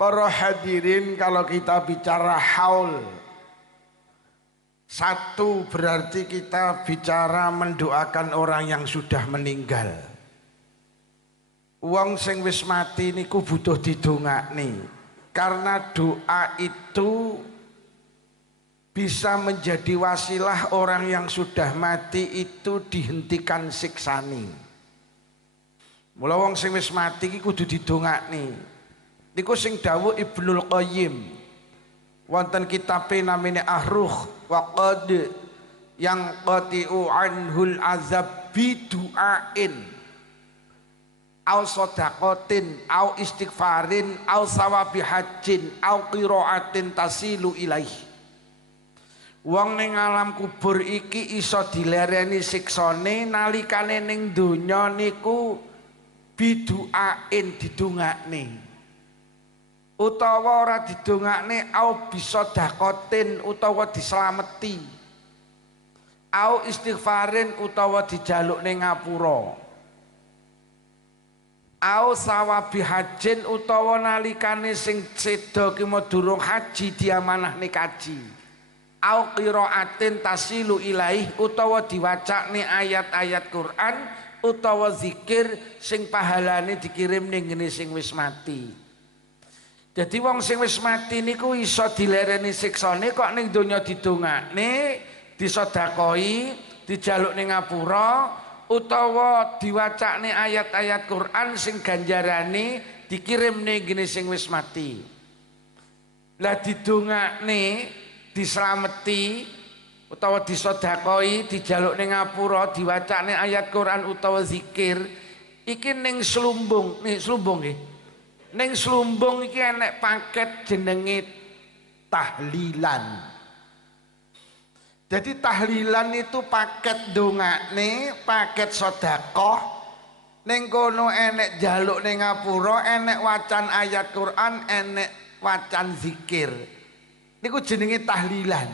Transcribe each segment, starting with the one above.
Para hadirin, kalau kita bicara haul, satu berarti kita bicara mendoakan orang yang sudah meninggal. Wong sing wis mati niku butuh didongakne, karena doa itu bisa menjadi wasilah orang yang sudah mati itu dihentikan siksane. Mula wong sing wis mati iki kudu didongakne. Niku sing dawuh Ibnul Qayyim wonten kitabe namine Ahruh wa Qad yang qati'u anhul azab bidu'ain au sadaqatin au istighfarin au sawabi hajjin au qiraatin tasilu ilaih. Wong ning alam kubur iki iso dilereni siksane nalikane ning donya niku bidu'ain didongakne. Utawa ora didongakne au bisa dakotin utawa dislameti au istighfarin utawa dijalukne ngapura au sawabi hajin utawa nalikane sing seda ki durung haji diamanahne kaji au qiraatin tasilu ilaih utawa diwacakne ayat-ayat Quran utawa zikir sing pahalane dikirim ning ngene sing wis mati. Jadi wong sing wis mati niku iso dilereni siksane kok ning donya didongakne, disedakoi, dijalukne ngapura utawa diwacakne ayat-ayat Quran sing ganjarane dikirim ning gene sing wis mati. Lah didongakne, dislameti utawa disedakoi, dijalukne ngapura, diwacakne ayat Quran utawa zikir iki ning slumbung, nih slumbung nggih. Ning slumbung iki enek paket jenenge tahlilan. Jadi tahlilan itu paket dongakne, paket sedekah. Ning kono enek jaluk ning ngapura, enek wacan ayat Quran, enek wacan zikir. Niku jenenge tahlilan.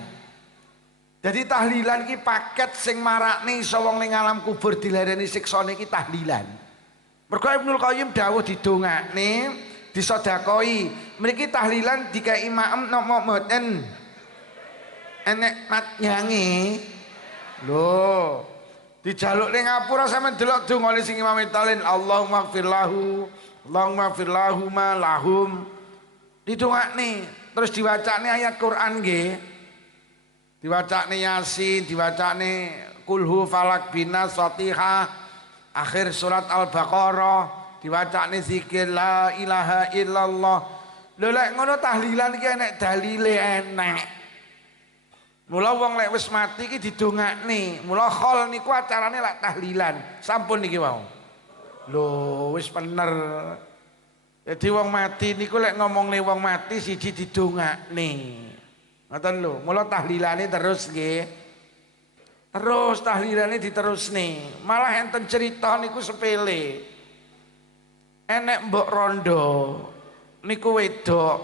Jadi tahlilan iki paket sing marakne iso wong ning alam kubur dilereni siksane iki tahlilan. Mergo Ibnul Qayyim dawuh didongakne, disedakoi. Mriki tahlilan dikai maem napa mboten? Enek matnyange. Lho, dijaluk ning ngapura sampean delok dongane sing Imam Talin, Allahumma ighfirlahu, Allahumma ighfirlahu ma lahum. Didongakne, terus diwacane ayat Quran nggih. Diwacane Yasin, diwacane Kulhu Falak Binas Fatihah. Akhir surat Al-Baqarah diwacane zikir la ilaha illallah. Lho lek ngono tahlilan iki enek dalile enek. Mula wong lek wis mati iki didongakne. Mula khol niku acarane lak tahlilan. Sampun niki wau. Lho wis bener. Jadi wong mati niku lek ngomongne wong mati siji didongakne. Ngoten lho. Mula tahlilane terus nggih. Terus tahlilane diterusne. Malah enten cerita niku sepele. Enek mbok rondo niku wedok.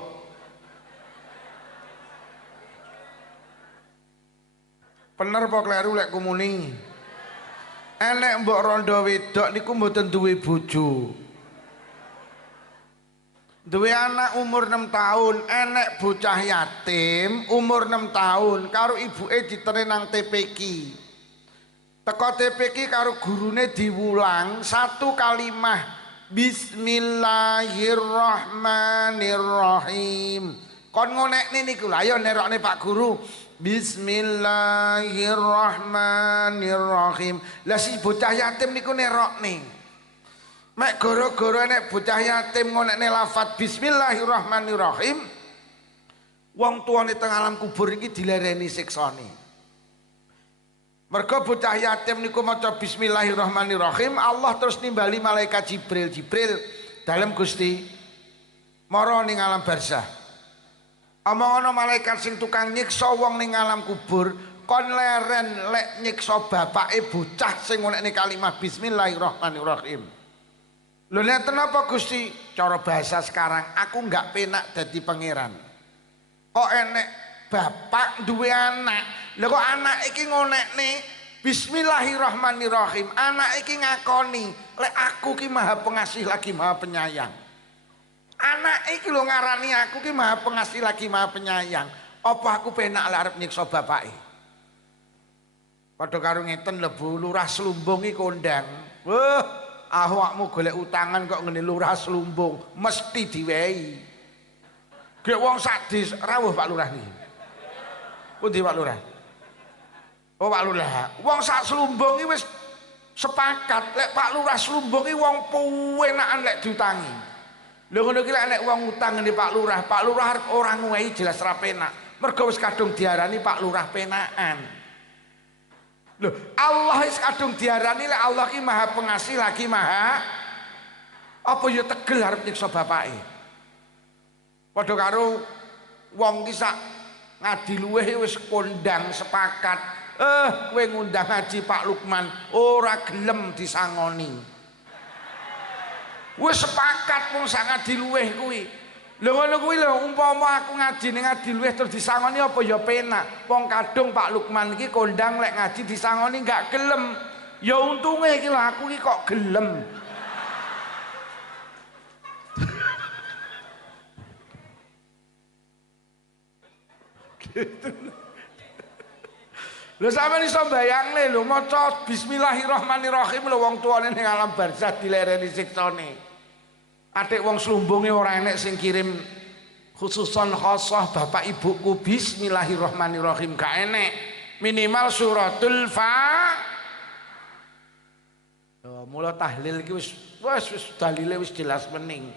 Bener apa kleru lek kumuni? Enek mbok rondo wedok niku mboten duwe bojo. Duwe anak umur 6 tahun, enek bocah yatim umur 6 tahun karo ibuke ditene nang TPQ. Teko TPQ karo gurune diwulang satu kalimah Bismillahirrahmanirrahim. Kon ngonekne niku lha ya nerokne Pak Guru. Bismillahirrahmanirrahim. Lah si bocah yatim niku nerokne. Mek gara-gara nek bocah yatim ngonekne lafaz Bismillahirrahmanirrahim, wong tuane teng alam kubur iki dilereni siksane. Mergo bocah yatim niku maca Bismillahirrahmanirrahim, Allah terus nimbali malaikat Jibril. Jibril dalem Gusti mara ning alam barzah. Omong ana malaikat sing tukang nyiksa wong ning alam kubur, kon leren lek nyiksa bapake bocah sing ngonekne kalimat Bismillahirrahmanirrahim. Lho nenten apa Gusti? Cara bahasa sekarang, aku enggak penak dadi pangeran. Kok enek bapak duwe anak. Lha kok anak iki ngonekne Bismillahirrahmanirrahim. Anak iki ngakoni lek aku ki maha pengasih lagi maha penyayang. Anak iki lho ngarani aku ki Maha Pengasih lagi Maha Penyayang. Apa aku penak lek arep nyiksa bapake? Padha karo ngeten lho Bu, Lurah Slumbung iki kondang. Wah, awakmu golek utangan kok ngene Lurah Slumbung, mesti diwehi. Gek wong sak rawuh Pak Lurah niki. Pundi Pak Lurah? Oh Pak Lurah, wong sak Slumbung iki wis sepakat lek Pak Lurah Slumbung iki wong puwenakan lek diutangi. Lho ngono ki lek nek wong utang ngene Pak Lurah ora nguwehi jelas ra penak. Mergo wis kadung diarani Pak Lurah penakan. Lho, Allah wis kadung diarani lek Allah ki Maha Pengasih lagi Maha apa ya tegel arep nyiksa bapake. Padha karo wong ki sak ngadi luweh wis kondang sepakat. Kowe ngundang ngaji Pak Lukman ora gelem disangoni. Wis sepakat wong sak ngadi luweh kuwi. Lho ngono kuwi lho umpama aku ngaji ning ngadi luweh terus disangoni apa ya penak. Wong kadung Pak Lukman iki kondang lek ngaji disangoni enggak gelem. Ya untunge iki lho aku iki kok gelem. Lho sampeyan iso bayangne lho maca bismillahirrahmanirrahim lho wong tuane ning alam barzah dilereni siksane. Adik wong slumbunge ora enek sing kirim khususon khosah bapak ibuku bismillahirrahmanirrahim gak enek. Minimal suratul Yo mula tahlil iki wis dalile wis jelas mening.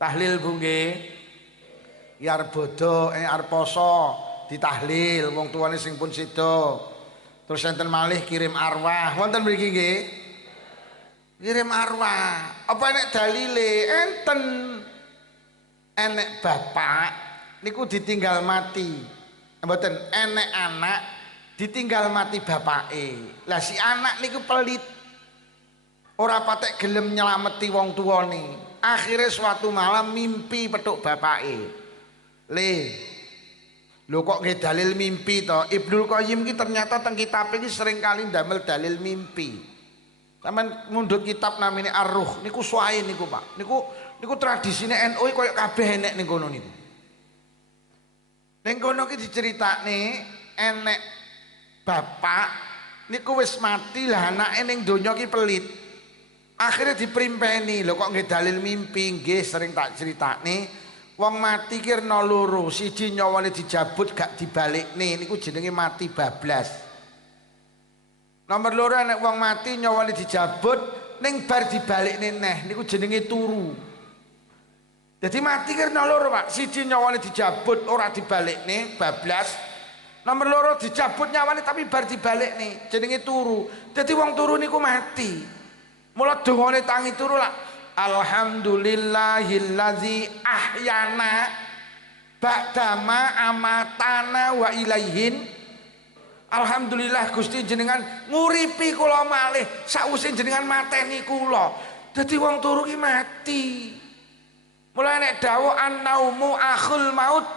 Tahlil Bu nggih. Ya arep bodo arep poso ditahlil wong tuane sing pun sida. Terus enten malih kirim arwah. Wonten mriki nggih? Kirim arwah. Apa enek dalile? Enten. Enek bapak niku ditinggal mati. Mboten enek anak ditinggal mati bapake. Lah si anak niku pelit. Ora patek gelem nyelameti wong tuane. Akhire suatu malam mimpi petuk bapake. Lho kok nggih dalil mimpi to? Ibnul Qayyim ki ternyata teng kitab iki sering kali ndamel dalil mimpi. Sampeyan ngundhut kitab namine Ar-Ruh niku suwae niku Pak. Niku tradisine NU koyo kabeh enek ning kono niku. Ning kono ki diceritakne enek bapak niku wis mati lah anake ning donya ki pelit. Akhirnya diprimpeni lho kok nggih dalil mimpi nggih sering tak critakne. Wong mati ki ana loro, siji nyawane dijabut gak dibalikne niku jenenge mati bablas. Nomor loro nek wong mati nyawane dijabut ning bar dibalikne neh niku jenenge turu. Jadi mati ki ana loro Pak, siji nyawane dijabut ora dibalikne bablas. Nomor loro dijabut nyawane tapi bar dibalikne jenenge turu. Jadi wong turu niku mati. Mula dongane tangi turu lah. Alhamdulillahillazi ahyana ba'dama amatana wa ilaihin. Alhamdulillah Gusti jenengan nguripi kula malih sakwise jenengan mateni kula. Dadi wong turu ki mati. Mulai nek dawuh an-naumu akhul maut.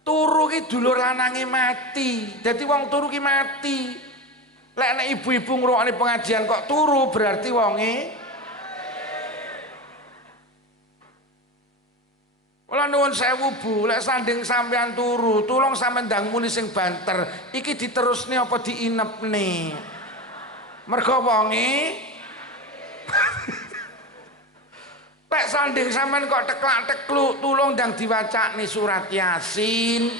Turu ki dulur lanange mati. Dadi wong turu ki mati. Lek nek ibu-ibu ngrungokne pengajian kok turu berarti wonge Kula nuwun sewu Bu, lek sanding sampean turu, tulung sampean ndang muni sing banter, iki diterusne apa diinepne? Mergo wonge lek sanding sampean kok teklak-tekluk, tulung ndang diwacakne surat Yasin.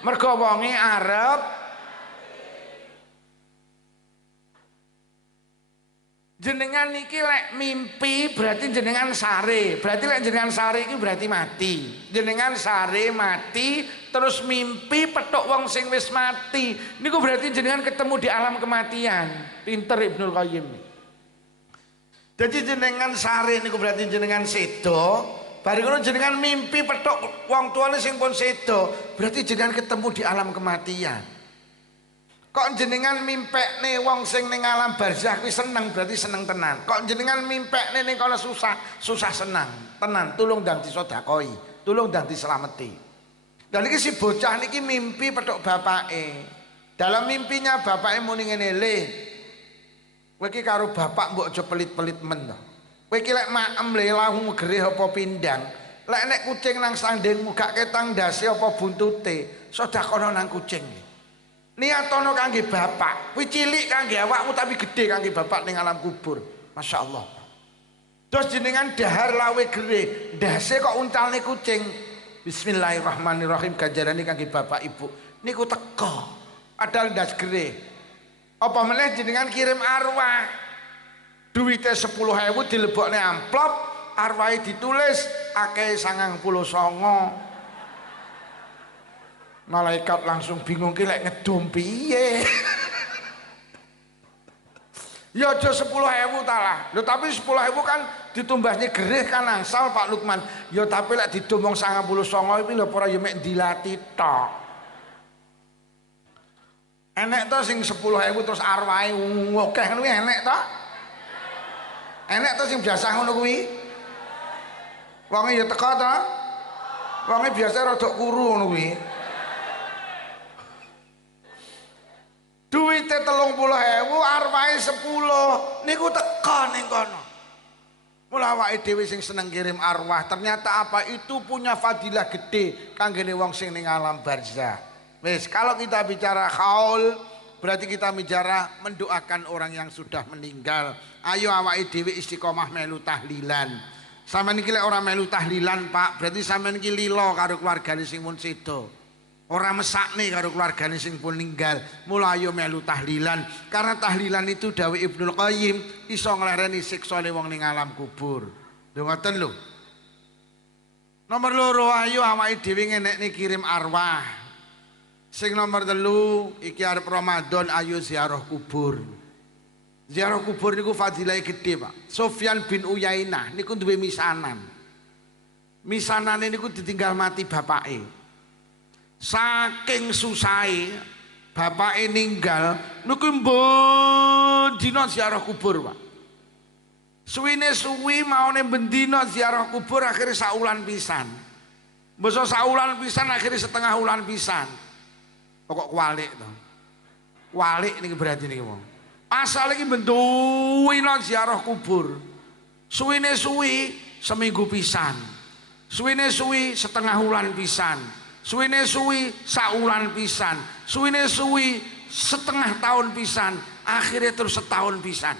Mergo wonge arep jenengan niki lek mimpi berarti jenengan sare. Berarti lek jenengan sare iki berarti mati. Jenengan sare mati terus mimpi petuk wong sing wis mati. Niku berarti jenengan ketemu di alam kematian. Pinter Ibnul Qayyim. Jadi jenengan sare niku berarti jenengan sedo. Bari ngono jenengan mimpi petuk wong tuane sing pun sedo, berarti jenengan ketemu di alam kematian. Kok jenengan mimpekne wong sing ning alam barzah kuwi seneng berarti seneng tenan. Kok jenengan mimpekne ning kono susah senang tenan. Tulung ndang disedakoi, tulung ndang dislameti. Dan iki si bocah niki mimpi petuk bapake. Dalam mimpinya bapake muni ngene, "Le, kowe iki karo bapak mbok aja pelit-pelit men to. Kowe iki lek maem le lahu gerih apa pindang, Lek nek kucing nang sandingmu gak ketang ndase apa buntute, sedekahno nang kucing. Niatono kangge bapak, kuwi cilik kangge awakmu tapi gede kangge bapak ning alam kubur. Masyaallah. Terus jenengan dahar lawe gere, ndase kok uncalne kucing. Bismillahirrahmanirrahim ganjarane kangge bapak ibu. Niku teka. Padahal ndas gere. Apa meneh jenengan kirim arwah. Duwite 10.000 dilebokne amplop, arwahe ditulis akeh 99. Malaikat langsung bingung ki lek ngedom piye. Ya aja 10.000 ta lah. Lho tapi 10.000 kan ditumbasnya gerih kan angsal Pak Lukman. Ya tapi lek didom wong 99 iki lho ora ya mek dilati tok. Enek to sing 10.000 terus arwahe akeh ngono enek to? Enek to sing biasa ngono kuwi? Wonge ya teka to? Wonge biasa rada kuru ngono kuwi. Duwite 30.000 arwahe 10 niku teka ning kono. Mula awake dhewe sing seneng kirim arwah ternyata apa itu punya fadilah gede kanggene wong sing ning alam barzah. Wis kalau kita bicara khaul berarti kita bicara mendoakan orang yang sudah meninggal. Ayo awake dhewe istiqomah melu tahlilan. Sampeyan iki lek ora melu tahlilan Pak, berarti sampeyan iki lila karo keluargane sing mun sedo. Ora mesakne karo keluargane sing pun ninggal. Mula ayo melu tahlilan. Karena tahlilan itu dawuh Ibnul Qayyim iso nglereni siksane wong ning alam kubur. Lho ngoten lho. Nomor 2 ayo awake dhewe ngenekne kirim arwah. Sing nomor 3 iki arep Ramadan ayo ziarah kubur. Ziarah kubur niku fadilahe gede, Pak. Sufyan bin Uyainah niku duwe misanan. Misanane niku ditinggal mati bapake. Saking susahe bapake ninggal niku mbon dina ziarah kubur, Pak. Suwine suwi maune bendina ziarah kubur akhire saulan pisan. Mbasa saulan pisan akhire setengah wulan pisan. Kok kualik to. Kualik niki berarti niki wong. Asal iki bentuwina ziarah kubur. Suwine suwi seminggu pisan. Suwine suwi setengah wulan pisan. Suwine suwi saulan pisan. Suwine suwi setengah tahun pisan. Akhirnya terus setahun pisan.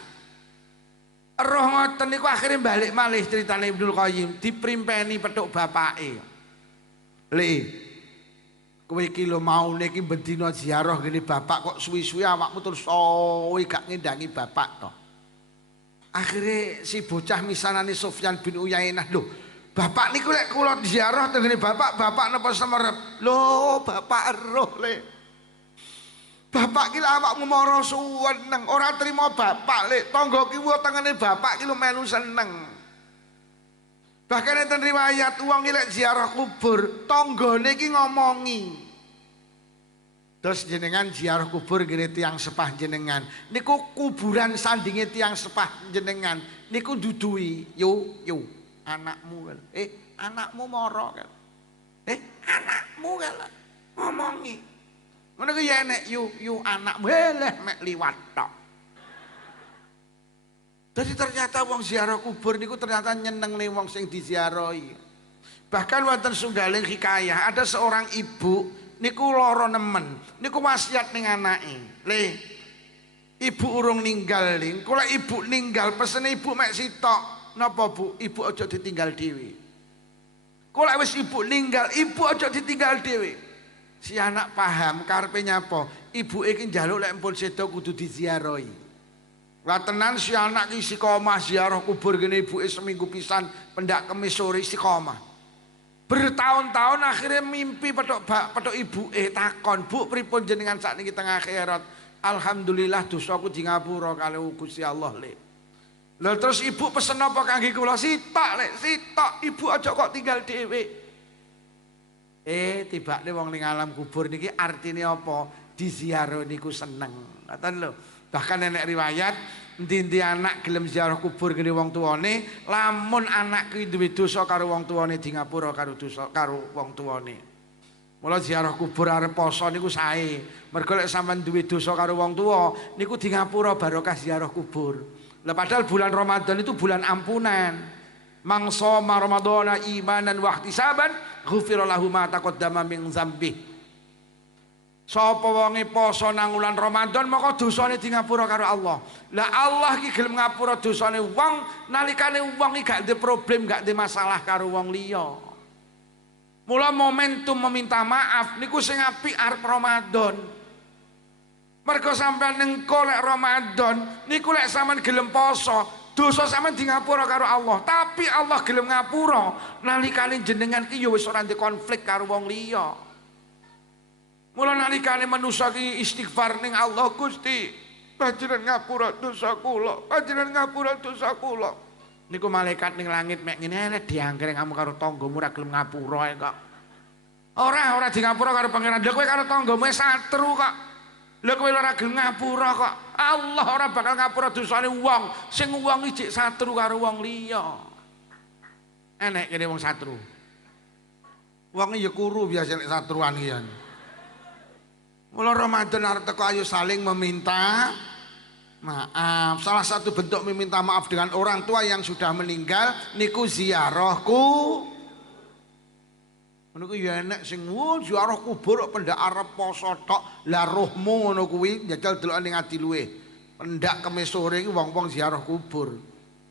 Roh ngoten niku akhirnya balik malih ceritane Ibnul Qayyim diprimpeni petuk bapake. Le kowe iki lho maune iki bendina ziarah ngene bapak kok suwi-suwi awakmu terus gak ngendangi bapak to. Akhirnya si bocah misanane Sufyan bin Uyainah lho bapak niku lek kula ziarah teng ngene bapak napa semerep. Lho bapak eruh le. Bapak ki awakmu mara suweneng ora trima bapak le. Tangga kiwa tengene bapak ki lho melu seneng. Bahkan enten riwayat wong lek ziarah kubur tanggane iki ngomongi. Terus jenengan ziarah kubur gini tiang sepah jenengan. Niku kuburan sandinge tiang sepah jenengan. Niku dudui yo anakmu kan. Anakmu moro kan. Anakmu kan ngomongi. Ngono ku ya enek yu anakmu leh mek liwat tok. Jadi ternyata wong ziarah kubur niku ternyata nyeneng nih wong sing diziarahi. Bahkan wonten sunggaling hikayah ada seorang ibu niku lara nemen. Niku wasiat ning anake. Le ibu urung ninggal ning. Kula ibu ninggal pesene ibu mek sitok. Napa Bu? Ibu aja ditinggal dhewe. Kula wis ibu ninggal, ibu aja ditinggal dhewe. Si anak paham karepe nyapa? Ibu iki njaluk lek empun sedo kudu diziarahi. Latenan si anak ki istiqomah ziarah kubur gini ibuke seminggu pisan pendak kemis sore istiqomah. Bertahun-tahun akhirnya mimpi petuk ibuke takon, "Bu, pripun jenengan sakniki teng akhirat?" "Alhamdulillah dosaku di ngapura kali Gusti Allah, Le." Lha terus ibu pesen apa kangge kula? "Sitok, Le, sitok. Ibu aja kok tinggal dhewe." Tibakne wong ning alam kubur niki artine apa? Diziarah niku seneng. Ngoten lho. Bahkan nenek riwayat endi-endi anak gelem ziarah kubur gene wong tuane, lamun anak kuwi duwe dosa karo wong tuane di ngapura karo dosa karo wong tuane. Mula ziarah kubur arep poso niku sae. Mergo lek sampean duwe dosa karo wong tuwa niku di ngapura barokah ziarah kubur. Lah padahal bulan Ramadan itu bulan ampunan. Man shoma ramadhana imanan wa ihtisaban ghufira lahu ma taqaddama min dzambi. Sapa wonge poso nang wulan Ramadan maka dosane di ngapura karo Allah. Lah Allah iki gelem ngapura dosane wong nalikane wong iki gak ndek problem, gak ndek masalah karo wong liya. Mula momentum meminta maaf niku sing apik arep Ramadan. Mergo sampean nengko lek Ramadan niku lek sampean gelem poso, dosa sampean di ngapura karo Allah. Tapi Allah gelem ngapura nalikane jenengan ki ya wis ora ndek konflik karo wong liya. Mula nalikane manusa ki istighfar ning Allah, Gusti, panjenengan ngapura dosa kula, panjenengan ngapura dosa kula. Niku malaikat ning langit mek ngene lek diangger kamu karo tanggamu ora gelem ngapura kok. Ora di ngapura karo pangeran. Lha kowe karo tanggamu satru kok. Lha kowe ora gelem ngapura kok. Allah ora bakal ngapura dosane wong sing wong iki satru karo wong liya. Enek kene wong satru. Wong ya kuru biasa nek satruan iki ya. Mula Ramadan arep teko ayo saling meminta maaf. Salah satu bentuk meminta maaf dengan orang tua yang sudah meninggal niku ziarahku. Niku ya enek sing ziarah kubur pendak arep poso tok. Lah rohmu ngono kuwi njajal delok ning adiluwe. Pendak kemis sore iki wong-wong ziarah kubur.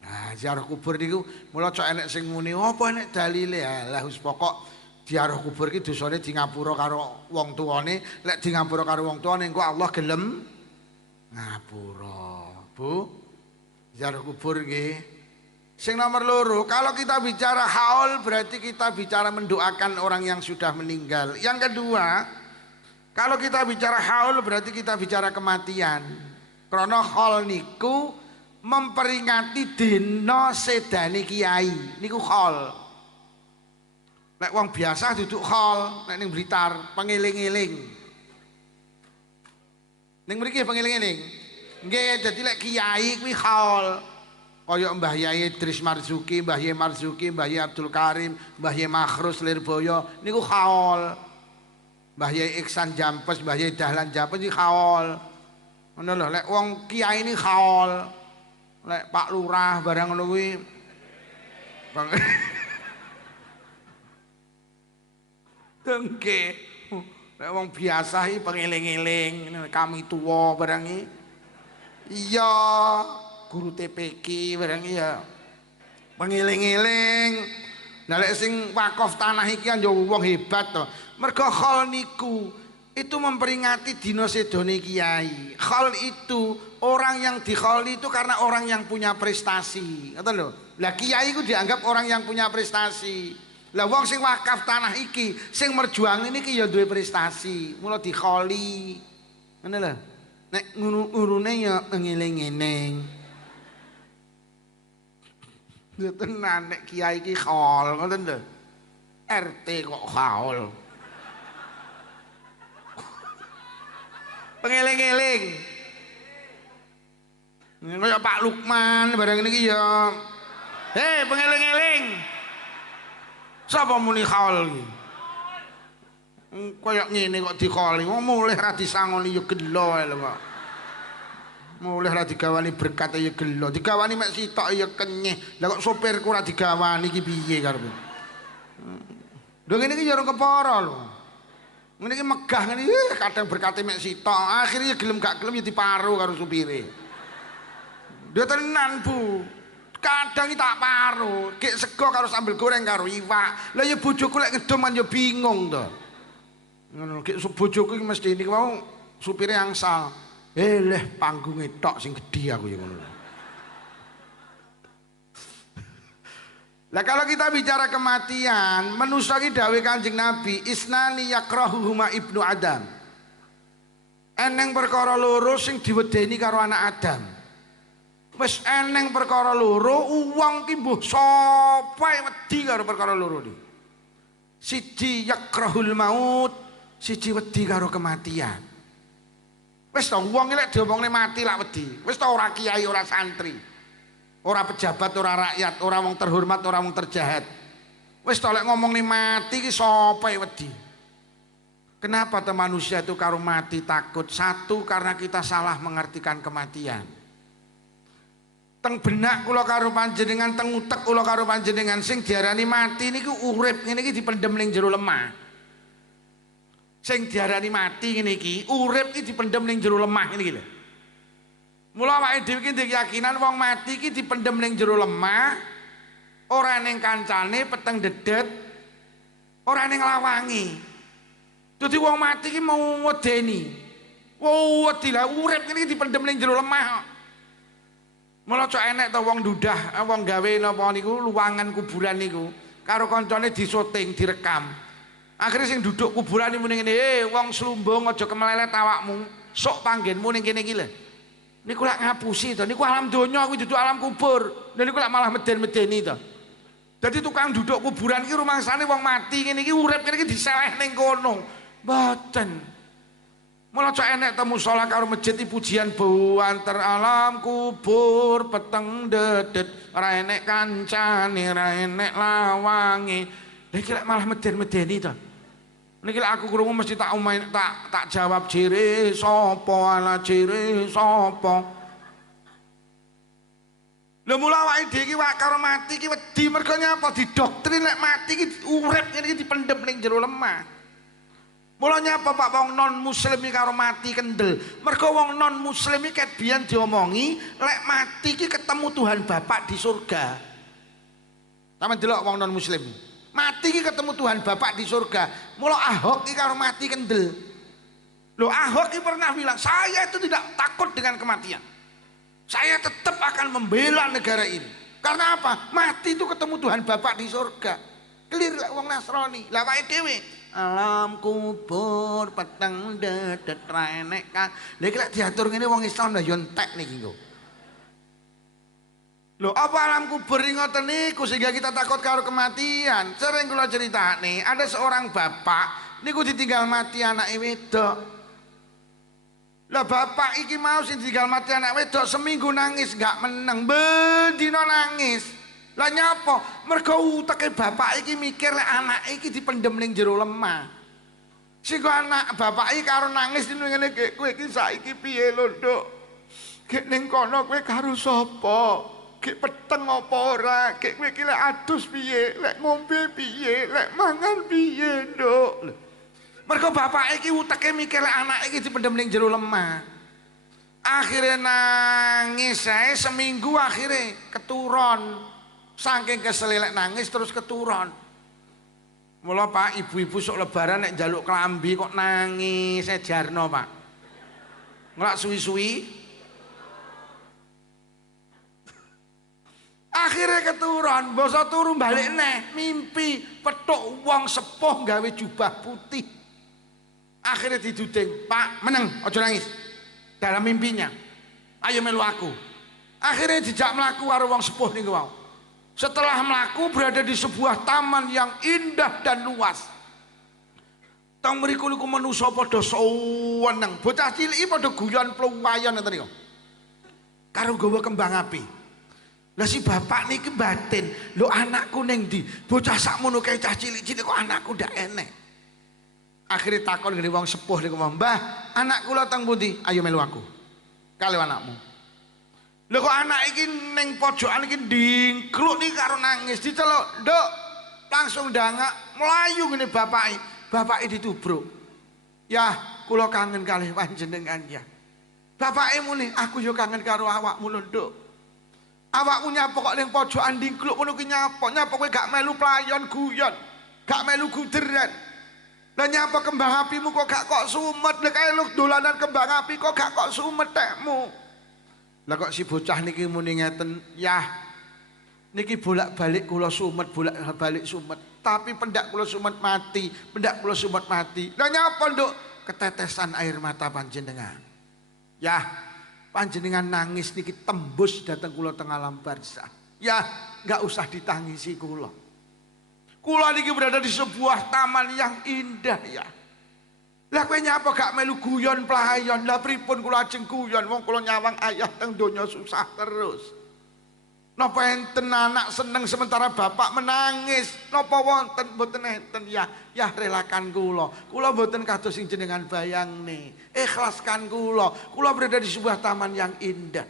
Nah, ziarah kubur niku mula cok enek sing muni apa enek dalile. Lah wis pokok ziarah kubur ki dosane di ngapura karo wong tuane, lek di ngapura karo wong tuane engko Allah gelem ngapura. Bu, ziarah kubur nggih. Sing nomor loro, kalau kita bicara haul berarti kita bicara mendoakan orang yang sudah meninggal. Yang kedua, kalau kita bicara haul berarti kita bicara kematian. Krana haul niku memperingati dina sedane kiai. Niku haul. Nek wong biasa duduk hall, nek ning Blitar pengeling-eling. Ning mriki pengeling-eling. Nggih, dadi lek kiai kuwi hall. Kaya Mbah Yai Idris Marzuki, Mbah Yai Marzuki, Mbah Yai Abdul Karim, Mbah Yai Makhrus Lirboyo niku hall. Mbah Yai Iksan Jampes, Mbah Yai Dahlan Jampes iki hall. Ngono lho, lek wong kiai ini hall. Lek Pak Lurah barang ngono kuwi dengke. Nek wong biasa iki pengeling-eling, kami tuwa barang iki. Iya, guru TPK barang iki ya. Pengeling-eling. Lah lek sing wakaf tanah iki kan yo wong hebat to. Mergo khol niku itu memperingati dina sedone kiai. Khol itu orang yang dikholi itu karena orang yang punya prestasi. Ngoten lho. Lah kiai iku dianggap orang yang punya prestasi. Lah wong sing wakaf tanah iki sing merjuang niki ya duwe prestasi, mula dikholi. Ngono lho. Nek ngurune ya ngeling-eling. Ya tenan nek kiai iki khol, ngoten lho. RT kok khol. Pengeling-eling. Kaya Pak Lukman barang niki ya. Hei pengeling-eling. Sapa muni khaul iki? Kaya ngene kok dikholi, mulih ra disangoni ya gelo ae lho kok. Mulih ra digawani berkat ya gelo, digawani mek sitok ya kenyeh. Lah kok sopirku ra digawani iki piye karepe? Lho ngene iki ya ora kepara lho. Ngene iki megah ngene kadang berkate mek sitok, akhirnya gelem gak gelem ya diparu karo supire. Dia tenan, Bu. Kadang tak paru, gek sego karo sambel goreng karo iwak. Lah ya bojoku lek ngedom kan ya bingung to. Ngono, gek bojoku iki mesti niku mau supire angsal. Leh panggunge tok sing gedhi aku ya ngono. Lah kalau kita bicara kematian, manusa iki dawuh Kanjeng Nabi, isnani yakrahuhuma ibnu Adam. Eneng perkara loro sing diwedeni karo anak Adam. Wis eneng perkara loro, wong ki mbuh sapa wedi karo perkara loro iki. Siji yakrahul maut, siji wedi karo kematian. Wis to wong lek diomongne mati lak wedi. Wis to ora kiai, ora santri. Ora pejabat, ora rakyat, ora wong terhormat, ora wong terjahat. Wis to lek ngomongne mati ki sapa wedi. Kenapa tuh manusia itu karo mati takut? Satu, karena kita salah mengartikan kematian. teng benak kula karo panjenengan, teng utek kula karo panjenengan sing diarani mati niku urip ngene iki dipendhem ning jero lemah. Sing diarani mati ngene iki urip iki dipendhem ning jero lemah ngene iki lho. Mula awake dhewe iki ndek keyakinan wong mati iki dipendhem ning jero lemah, ora ning kancane peteng dedet, ora ning lawangi. Dadi wong mati iki mau wedeni. Wedi lah urip ngene iki dipendhem ning jero lemah. Mula cok enek to wong dudah, wong gawe napa niku luwangan kuburan niku karo kancane disoting, direkam. Akhirnya sing duduk kuburan niku ngene, wong slumbung aja kemelelet awakmu, sok panggenmu ning kene iki lho. Niku lak ngapusi to, niku alam donya kuwi duduk alam kubur. Lha niku lak malah meden-medeni to. Dadi tukang duduk kuburan iki rumangsane wong mati ngene iki urip kene iki diseleh ning kono. Mboten. Mula cok enek temu sholat karo masjid pujian buanter alam kubur peteng dedet ra enek kancane ra enek lawange. Niki lek malah meden-medeni to. Niki lek aku krungu mesti tak tak jawab jere sapa ala jere sapa. Lha mula awake dhewe iki karo mati iki wedi mergo nyapa didoktrin lek mati iki urip ngene iki dipendhem ning jero lemah. Mulanya apa Pak wong non muslim iki karo mati kendel. Mergo wong non muslim iki ket biyen diomongi lek mati iki ketemu Tuhan Bapak di surga. Sampe delok wong non muslim. Mati iki ketemu Tuhan Bapak di surga. Mula Ahok iki karo mati kendel. Loh Ahok iki pernah bilang, "Saya itu tidak takut dengan kematian. Saya tetap akan membela negara ini." Karena apa? Mati itu ketemu Tuhan Bapak di surga. Clear lek wong Nasrani. Lah awake dhewe alam kubur peteng dedet ra enek kan. Lha iki lek diatur ngene wong Islam lah yo entek niki lho. Lho apa alam kubur ngoten niku sehingga kita takut karo kematian. Sering kula critakne, ada seorang bapak niku ditinggal mati anake wedok. Lah bapak iki mau sing ditinggal mati anak wedok seminggu nangis gak meneng, bendina nangis. Lah nyapa? Mergo uteke bapak iki mikir lek anake iki dipendhem ning jero lemah. Sing anak bapak iki karo nangis ngene kowe iki saiki piye lho, Nduk? Gek ning kono kowe karo sapa? Gek peteng apa ora? Gek kowe iki lek adus piye? Lek ngombe piye? Lek mangan piye, Nduk? Mergo bapak iki uteke mikir lek anake iki dipendhem ning jero lemah. Akhire nangis ae seminggu akhire keturun. Saking keselelek nangis terus keturun. Mula Pak, ibu-ibu sok lebaran nek njaluk klambi kok nangis sejarno Pak. Ngelak suwi-suwi. Akhirnya keturun, basa turu balik neh, mimpi petuk wong sepuh gawe jubah putih. Akhirnya diduding, "Pak, meneng, aja nangis." Dalam mimpinya, "Ayo melu aku." Akhirnya dijak mlaku karo wong sepuh niku wau. Setelah melaku berada di sebuah taman yang indah dan luas. Tang mriku niku manusa padha seneng. Bocah cilik padha guyon pluwayon ngoten niku. Karo gawa kembang api. Lah si bapak niki batin, "Lho anakku ning ndi? Bocah sakmono kae cah cilik-cilik kok anakku ndak enek." Akhire takon ngene wong sepuh niku, "Mbah, anak kula teng pundi? Ayo melu aku. Kali anakmu." Lho kok anak iki ning pojokan iki ndingkluk niki karo nangis diceluk, "Nduk." Langsung ndangak mlayu ngene bapake. Bapake ditubruk. "Yah, kula kangen kalih panjenengan ya." Bapake muni, "Aku yo kangen karo awakmu lho, Nduk. Awakmu nyapa kok ning pojokan ndingkluk ngono ki nyapa? Nyapa kowe gak melu playon guyon, gak melu guderan. Lah nyapa kembang apimu kok sumet, lek kae lu dolanan kembang api kok gak sumet tekmu." Lah kok si bocah niki muni ngeten, "Yah, niki bolak-balik kula sumet, bolak-balik sumet. Tapi pendak kula sumet mati, pendak kula sumet mati." Lah nyapa, Nduk? "Ketetesan air mata panjenengan. Yah, panjenengan nangis niki tembus dateng kula teng alam barzah. Yah, enggak usah ditangisi kula. Kula niki berada di sebuah taman yang indah ya. Lah kowe nyapa gak melu guyon playon? Lah pripun kula ajeng guyon wong kula nyawang ayah teng donya susah terus. Napa enten anak seneng sementara bapak menangis? Napa wonten mboten enten ya? Ya relakan kula. Kula mboten kados sing jenengan bayangne. Ikhlaskan kula. Kula berada di sebuah taman yang indah.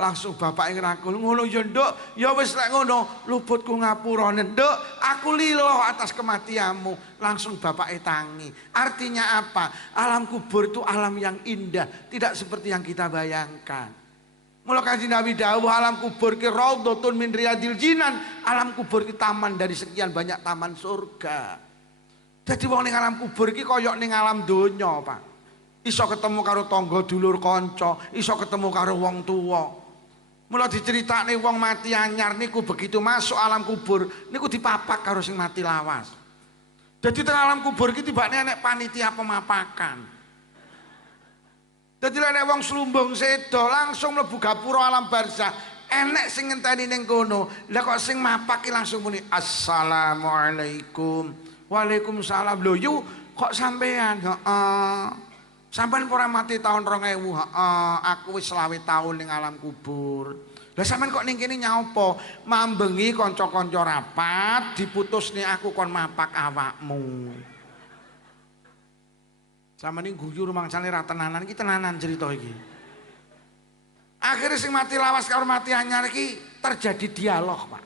Langsung bapak ngrangkul, ngono ya nduk, ya wis lek ngono, luputku ngapura nduk, aku lilo atas kematianmu. Langsung bapak tangi. Artinya apa? Alam kubur itu alam yang indah, tidak seperti yang kita bayangkan. Mula Kanjeng Nabi dawuh alam kubur ki raudhatun min riyadil jinan. Alam kubur ki taman dari sekian banyak taman surga. Jadi wong ning alam kubur ki koyok ning alam donya, Pak. Iso ketemu karo tangga dulur kanca, iso ketemu karo wong tuwa. Mula diceritakne wong mati anyar niku begitu masuk alam kubur niku dipapak karo sing mati lawas. Jadi teng alam kubur ki tibane enek panitia pemapakan. Dadi nek wong slumbung sedo langsung mlebu gapura alam barzah, enek sing ngenteni ning kono. Lah kok sing mapak ki langsung muni assalamualaikum. Waalaikumsalam. Lho yu kok sampean? Heeh. Sampean ora mati tahun 2000, aku wis 20 tahun ning alam kubur. Lah sampean kok ning kene nyapa? Mambengi kanca-kanca rapat, diputusne aku kon mapak awakmu. Sampeyan guyu rumangsane ra tenanan iki tenanan cerita iki. Akhire sing mati lawas karo mati anyar iki terjadi dialog, Pak.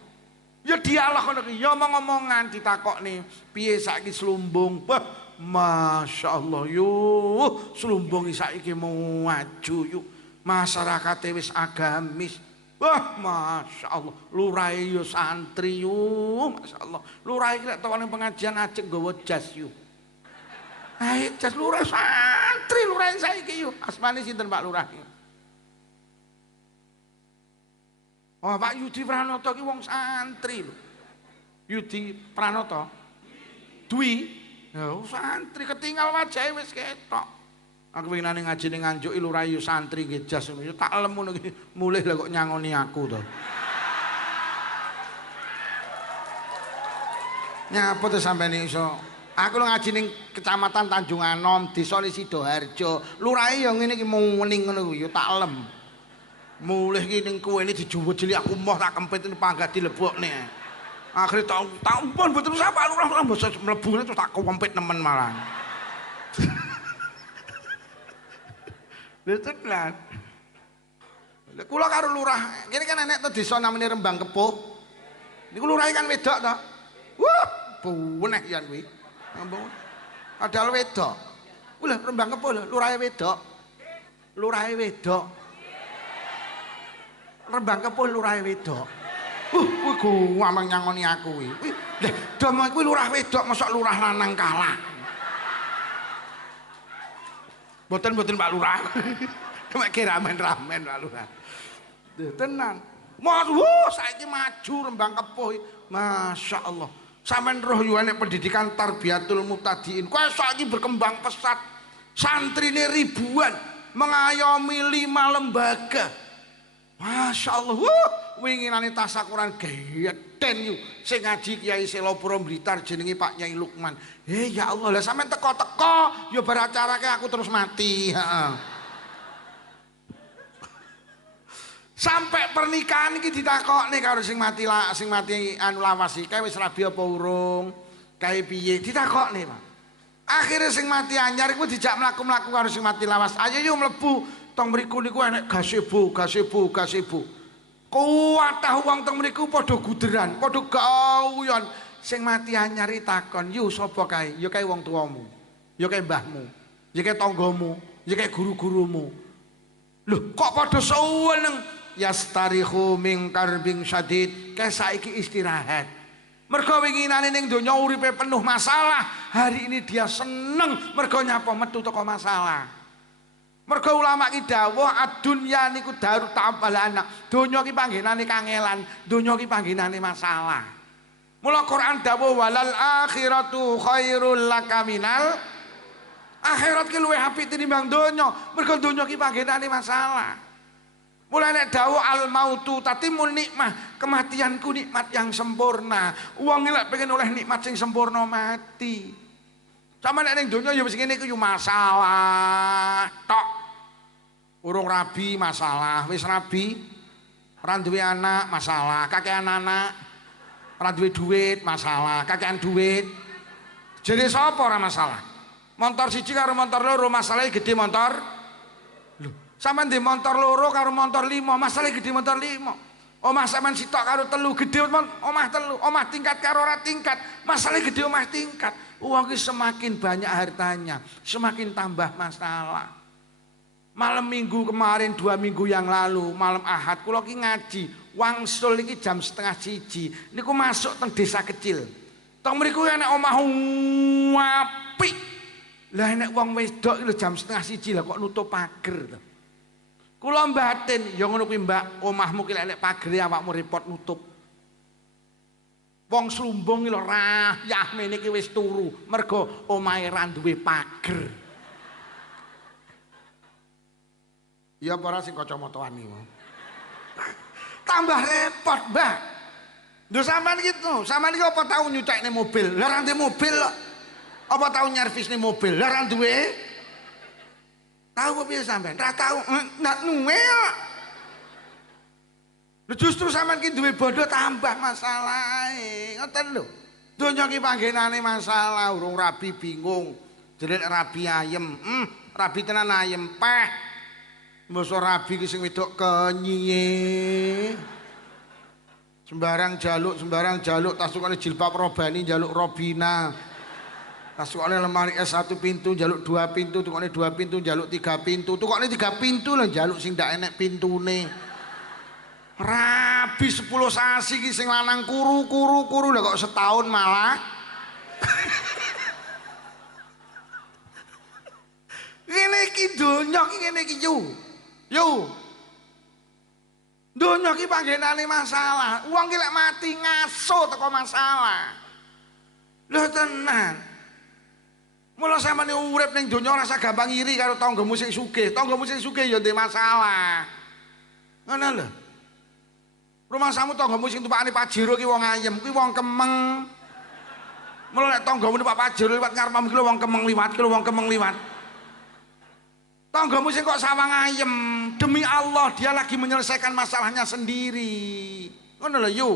Ya dialog ngono iki, ya omong-omongan ditakokne, piye saiki slumbung? Wah, Masya Allah yuk slumbung saiki mau maju yuk, masyarakat wis agamis. Wah Masya Allah lurai yo santri yuk, Masya Allah lurai lek tokone pengajian ajeng nggawa jas yuk. Ayo jas lurai santri lurai saiki yuk. Asmane sinten Pak Lurah? Oh Pak Yudi Pranoto ki wong santri lho. Yudi Pranoto Dwi. Ya santri ketinggal wajahe wis ketok. Aku winginane ngaji ning Nganjuk Lurayu santri nggih jas ngono ya tak lem ngono iki mulih lah kok nyangoni aku to. Nyapa to sampeyan iso. Aku lho ngaji ning Kecamatan Tanjung Anom, Desane Sidoharjo. Lurae ya ngene iki muning ngono ya tak lem. Mulih iki ning kuwene dijuwut cilik aku moh tak kempit panggah dilebokne. Akhirnya tak umpun betul siapa lurah bisa mlebu terus tak kempit nemen malah. Lha tenan. Lha kula karo lurah, kene kan enek to desa namine Rembang Kepuh. Niku lurahe kan wedok to. Wah, buweneh yan kuwi. Padahal wedok. Lha Rembang Kepuh lho, lurahe wedok. Lurahe wedok. Rembang Kepuh lurahe wedok. Kuwi gua nyangoni aku kuwi. Lah domo kuwi lurah wedok mosok lurah lanang kalah. Mboten Pak Lurah. Kemek ramen-ramen Pak Lurah. Tenan. Mas saiki maju Rembang Kepuh. Masya Allah. Sampeyan roh yo enek pendidikan tarbiyatul muqtadiin. Kowe saiki berkembang pesat. Santrine ribuan, mengayomi 5 lembaga. Masya Allah. Winginane tasakuran geden yu sing ngaji Kiai Selopuro Blitar jenenge Pak Nyai Lukman. Ya Allah, lah sampean teko-teko ya bar acarake aku terus mati, heeh. Sampai pernikahan iki ditakokne karo sing mati anu lawas iki, kae wis rabi apa urung? Kae piye? Ditakokne, Pak. Akhire sing mati anyar iku dijak mlaku-mlaku karo sing mati lawas. Ayo yo mlebu tong mriku niku enek gazebo. Kuwatah wong teng mriku padha guderan, padha gauyon. Sing mati anyar takon, "Yu sapa kae?" Ya kae wong tuamu, ya kae mbahmu, ya kae tanggamu, ya kae guru-gurumu. Lho, kok padha suweneng? Yastarihu min karbing syadid. Kae saiki istirahat. Mergo winginane ning donya uripe penuh masalah, hari ini dia seneng mergo nyapa metu teko masalah. Mergo ulama ki dawuh ad-dunya niku daru ta'abalana. Donya ki panggenane kangelan, donya ki panggenane masalah. Mula Quran dawuh walal akhiratu khairul laka minal akhirat ki luwih apik tinimbang donya. Mergo donya ki panggenane masalah. Mula nek dawuh al mautu tatimul nikmah, kematianku nikmat yang sempurna. Wong lek pengen oleh nikmat sing sempurna mati. Sama nek ning donya ya wis ngene iku yo masalah tok. Urung rabi masalah, wis rabi ora duwe anak masalah, kakean anak, ora duwe duit masalah, kakean duit. Jadi sapa ora masalah? Montor siji karo montor loro masalahe gede montor. Lho, Sampeyan di motor loro karo motor 5, masalah gede motor 5. Omah sampean sitok karo telu, gede omah telu, omah tingkat karo ora tingkat, masalah gede omah tingkat. Uang ki semakin banyak hartanya, semakin tambah masalah. Malam minggu kemarin 2 minggu yang lalu, malam Ahad kula ki ngaji, wangsul iki jam 12:30. Niku masuk teng desa kecil. Teng mriku enek omah apik. Lah enek wong wedok iki jam 12:30 lah kok nutup pager to. Kula mbatin, ya ngono kuwi Mbak, omahmu ki lek pagere awakmu repot nutup. Wong slumbung iki lho rakyah mene iki wis turu, mergo omahe ra duwe pager. Ya apa ora sing kacamataan iki. Tambah repot, Mbak. Lho sampean gitu, sampean iki apa tau nyucekne mobil? Lah ra ndek mobil kok. Apa tau nyervisne mobil? Lah ra duwe. Tahu apa piye sampean? Ra tahu, ndak nuwe kok. Lho justru sampean ki duwe bodoh tambah masalahe. Ngoten lho. Donya ki panggenane masalah, urung rabi bingung. Jelek rabi ayem. Rabi tenan ayem peh. Mosok rabi ki sing wedok kenyiye. Sembarang jaluk tasukane jilbab robani njaluk robina. Tasukane lemari S1 pintu njaluk 2 pintu, tukane 2 pintu njaluk 3 pintu. Tukane 3 pintu lah njaluk sing ndak enek pintune. Rabi 10 sasi ki sing lanang kuru lah kok setahun malah. Ngene iki donya ki ngene iki yo. Donya ki panggenane masalah. Wong ki lek mati ngaso teko masalah. Lho tenan. Mula sampeyan urip ning donya rasa gampang iri karo tanggamu sing sugih. Tanggamu sing sugih ya ndek masalah. Ngono lho. Rumasamu tanggamu sing tumpakane Pajero ki wong ayem, kuwi wong kemeng. Mula nek tanggamu numpak Pajero liwat ngarepmu ki wong kemeng liwat. Tanggamu sing kok sawang ayem, demi Allah dia lagi menyelesaikan masalahnya sendiri. Ngono lho yo.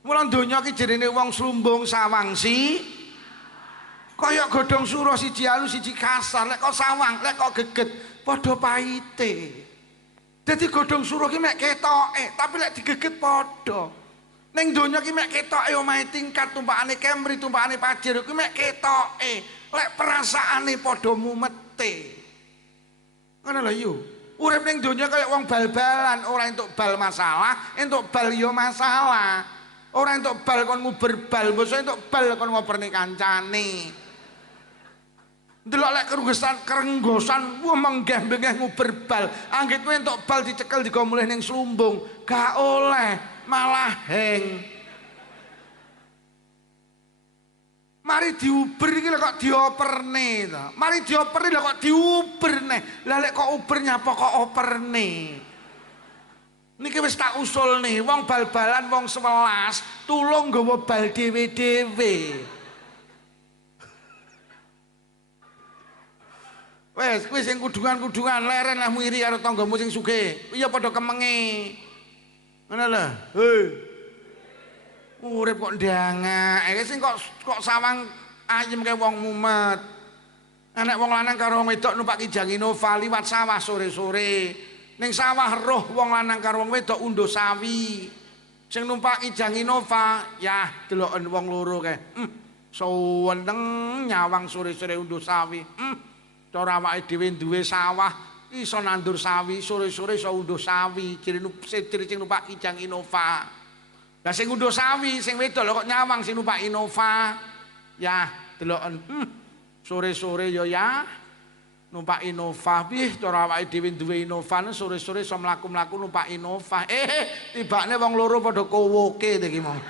Mula donya ki jerene wong slumbung sawang si kaya godhong suruh siji alus siji kasar, lek kok sawang, lek kok geget padha pahite. Dadi godhong suruh ki mek ketoke, tapi lek digeget padha. Ning donya ki mek ketoke omahe tingkat tumpakane Camry, tumpakane Pajero ki mek ketoke, lek perasaane padha mumete. Ngono lho yo. Urip ning donya kaya wong bal-balan, ora entuk bal masalah, entuk bal yo masalah. Ora entuk bal kon nguber bal, basa entuk bal kon ngoperne kancane. Delok lek kerenggosan wah menggeh-menggeh nguber bal. Anggit kowe entuk bal dicekel digo mulih ning slumbung, gak oleh, malah heng. Mari diuber iki lek kok dioperne to. Mari dioperne lek kok diuber neh. Lah lek kok uber nyapa kok operne. Niki wis tak usul nih, wong bal-balan wong 11 tulung nggawa bal dhewe-dhewe. Wes, kuwi sing kudungan-kudungan leren lah iri karo tanggamu sing sugih. Iya padha kemenge. Ngono lho. Hei. Urip kok ndangake sing kok sawang ayem kaya wong mumet. Anak wong lanang karo wong wedok numpak Kijang Innova liwat sawah sore-sore. Ning sawah roh wong lanang karo wong wedok unduh sawi. Sing numpak Kijang Innova, ya deloken wong loro kae. Seneng nyawang sore-sore unduh sawi. Cara awake dhewe duwe sawah iso nandur sawi, sore-sore iso unduh sawi, ciri sing numpak Kijang Innova. Lah sing unduh sawi, sing wedok lho kok nyawang sing numpak Innova. Ya, deloken sore-sore ya numpak Innova. Piye cara awake dhewe duwe Innova sore-sore iso mlaku-mlaku numpak Innova. Tibane wong loro padha kowoke iki mau.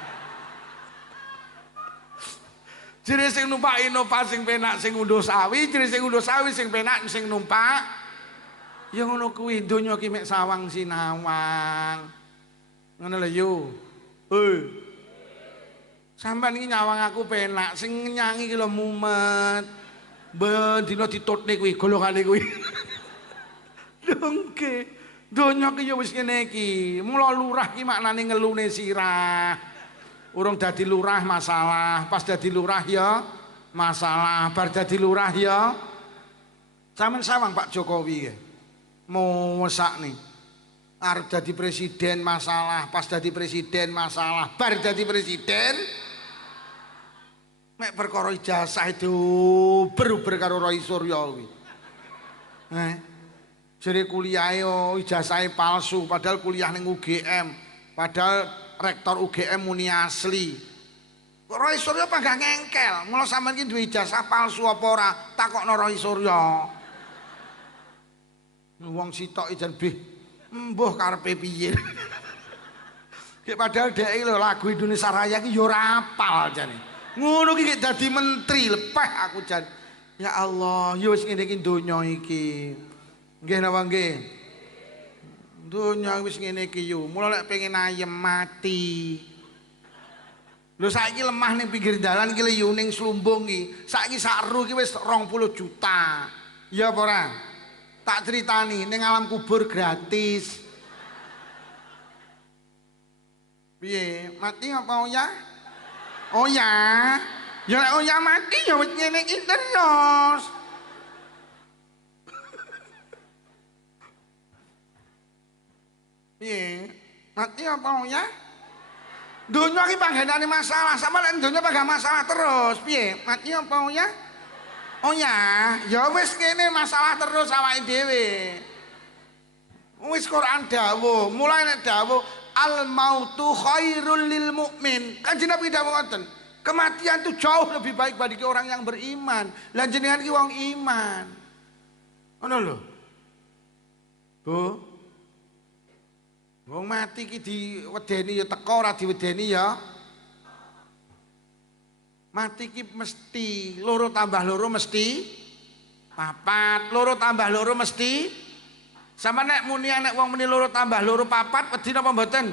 Jere sing numpak Innova sing penak sing unduh sawi, jere sing unduh sawi sing penak sing numpak. Ya ngono kuwi donya ki mek sawang sinawang. Ngono lho yo. Sampeyan iki nyawang aku penak, sing nyanyi ki lho mumet. Ben dina ditutne kuwi golongane kuwi. Dongke. Donya ki ya wis ngene iki. Mula lurah ki maknane ngelune sirah. Urung dadi lurah masalah, pas dadi lurah ya masalah, bar dadi lurah ya. Sampeyan sawang Pak Jokowi. Mosak nih. Arep dadi presiden masalah, pas dadi presiden masalah, bar dadi presiden mek perkara ijazah itu beruber karo Roy Suryo kuwi. Jere kuliah yo ijazahe palsu padahal kuliah ning UGM, padahal rektor UGM muni asli. Kok Roy Suryo apa gak ngengkel? Mula sampean iki duwe ijazah palsu apa ora? Takokno Roy Suryo. Wong sitok ijen bih mbuh karepe piye. Ki padahal dhek lho lagu Indonesia Raya iki yo ora apal jane. Ngono ki dadi menteri lepeh aku jan. Ya Allah, ya wis ngene iki donya iki. Nggih napa nggih? Donya wis ngene iki yo. Mula nek pengen ayem mati. Lho saiki lemah ning pinggir dalan iki lho ning Slumbung iki. Saiki sak ru iki wis 20 juta. Ya apa ora? Tak ceritani ning alam kubur gratis. Piye? Mati apa ya? Oh ya. Ya nek oh ya mati ya wis ngene iki terus. Piye? Mati apa ya? Donya iki panggenane masalah, sama nek donya gak masalah terus. Piye? Mati apa ya? Oh ya wis kene masalah terus awake dhewe. Wis Quran dawuh, mulai nek dawuh al mautu khairul lil mukmin. Kanjeng Nabi dawuh ngoten. Kematian itu jauh lebih baik bagi orang yang beriman. Lah jenengan iki wong iman. Ngono lho. Bu. Wong mati iki diwedeni ya teko ora diwedeni ya. Mati ki mesti loro tambah loro mesti papat, loro tambah loro mesti sama nek muni nek wong muni loro tambah loro papat wedi napa mboten?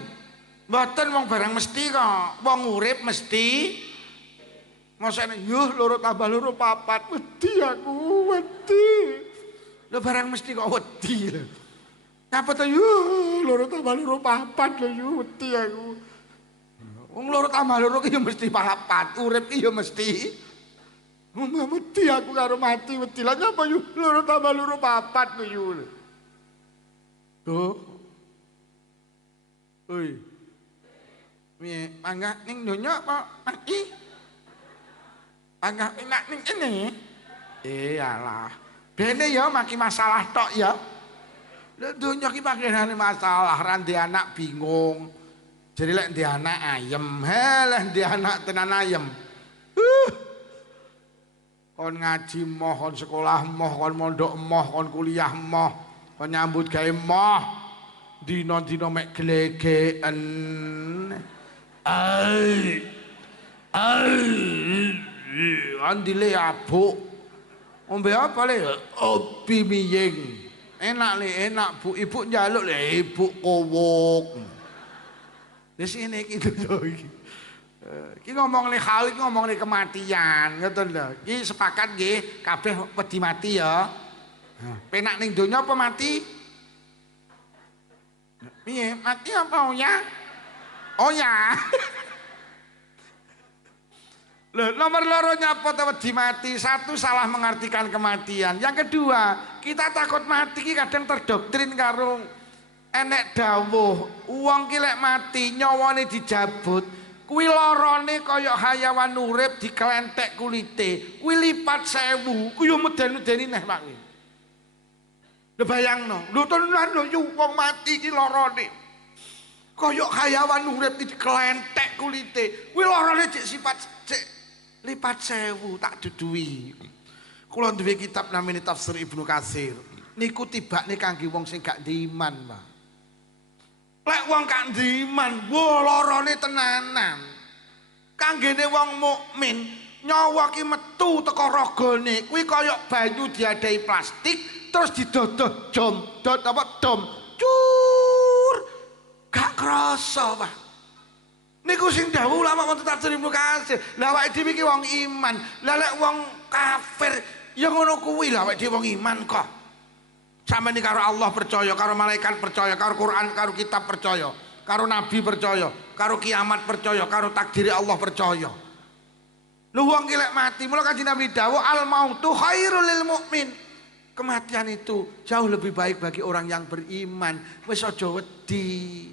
Mboten wong barang mesti kok. Wong urip mesti mosok yuh loro tambah loro papat wedi aku wedi. Lho barang mesti kok wedi lho. Apa to yuh loro tambah loro papat lho yuh wedi aku. Wong loro tambah loro ki ya mesti papat, urip ki ya mesti. Mesti aku karo mati wedi. Lah nyapa yo loro tambah loro papat lho yo. Tuh. Oi. Piye? Panggah ning donya apa mati? Panggah enak ning kene. Alah. Bene ya maki masalah tok ya. Lha donya ki panggenane masalah, ra ndek anak bingung. Jadi lek di anak ayem, lek di anak tenan ayem. Kon ngaji moh, kon sekolah moh, kon mondok moh, kon kuliah moh, kon nyambut gawe moh. Dino-dino mek glegeken. Andile abuk. Ombe apa le? Opi miyeng. Enak le, enak Bu. Ibu njaluk le, ibu kowok. Wis ngene iki lho iki. Iki ngomong ning hal iki ngomong ning kematian, ngoten lho. Iki sepakat nggih kabeh wedi mati ya. Penak ning donya apa mati? Piye? Mati apa ya? Oh ya. Loh, nomor loronya apa wedi mati? Satu, salah mengartikan kematian. Yang kedua, kita takut mati iki kadang terdoktrin karo enek dawuh wong ki lek mati nyawane dijabut kuwi larane kaya hayawan urip diklentek kulite kuwi lipat 1000 kuwi yo meden-medeni neh Pak kuwi lho bayangno lho tenan lho wong mati ki larane kaya hayawan urip diklentek kulite kuwi larane cek sifat cek lipat 1000 tak duduhi kula duwe kitab namine Tafsir Ibnu Katsir niku tibakne kangge wong sing gak diiman Pak. Lek wong gak ndiman, wo lorone tenanan. Kanggene wong mukmin, nyawa ki metu teko ragane, kuwi kaya banyu diadai plastik terus didodoh dom, dom. Cur. Gak krasa, Pak. Niku sing dawuh ulama wonten Tafsir Ibnu Katsir. Lah awake dhewe iki wong iman. Lah lek wong kafir ya ngono kuwi lah awake dhewe wong iman kok. Sama ini karo Allah percaya, karo malaikat percaya, karo Quran, karo kitab percaya, karo nabi percaya, karo kiamat percaya, karo takdir Allah percaya. Lu wong ki lek mati, mula kanjeng Nabi dawuh al mautu khairul lil mukmin. Kematian itu jauh lebih baik bagi orang yang beriman. Wis aja wedi.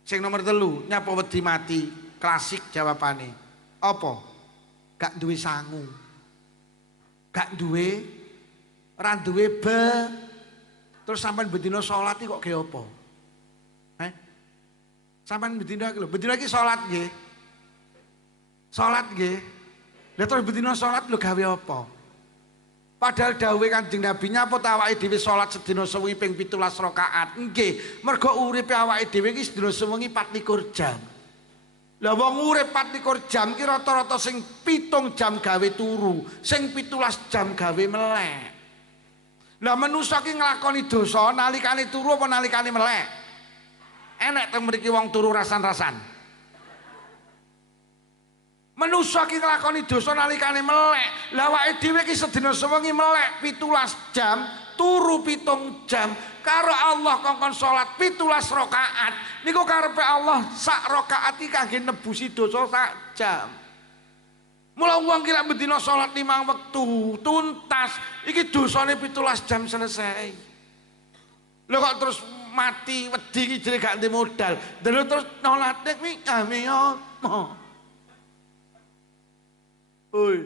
Sing nomor 3, nyapa wedi mati? Klasik jawabane. Apa? Gak duwe sangu. Gak duwe, ora duwe terus sampean bedino salat iki kok ge apa? Sampean bedino iki lho, bedino iki salat nggih. Salat nggih. Lah terus bedino salat lho gawe apa? Padahal dawuhe Kanjeng Nabi nyapa ta awake dhewe salat sedina sewengi ping 17 rakaat. Nggih, mergo uripe awake dhewe iki sedina sewengi 24 jam. Lah wong urip 24 jam ki rata-rata sing 7 jam gawe turu, sing 17 jam gawe melek. Lah manusa ki nglakoni dosa nalikane turu apa nalikane melek? Enek teng mriki wong turu rasan-rasan. Manusa ki nglakoni dosa nalikane melek. Lah awake dhewe ki sedina sewengi melek 17 jam, turu 7 jam. Karo Allah kongkon salat 17 rakaat. Niku karepe Allah sak rakaat iki kangge nebusi dosa sak jam. Mula wong ki lek bendina salat 5 wektu tuntas, iki dosane 17 jam selesai. Lho kok terus mati wedi iki jere gak ndek modal. Terus nolate mi kami apa? Oi.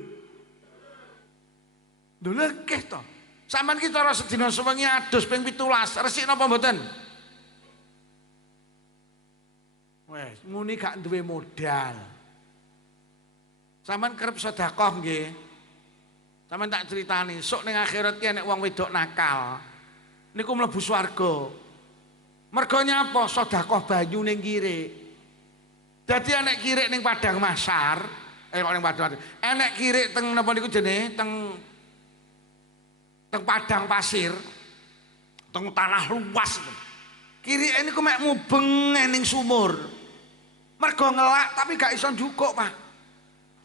Dolekeh to. Sampeyan ki cara sedina sewengi adus ping 17, resik napa mboten? Wes, muni gak duwe modal. Sampeyan kerep sedekah nggih. Sampeyan tak critani, sok ning akhirat ki enek wong wedok nakal. Niku mlebu swarga. Mergo nyapa? Sedekah banyu ning kirik. Dadi enek kirik ning padang mahsyar. Kok ning padang. Enek kirik teng napa niku jenenge? Teng padang pasir. Teng tanah luas. Kirike niku mek mubeng ning sumur. Mergo ngelak tapi gak iso njukuk, Pak.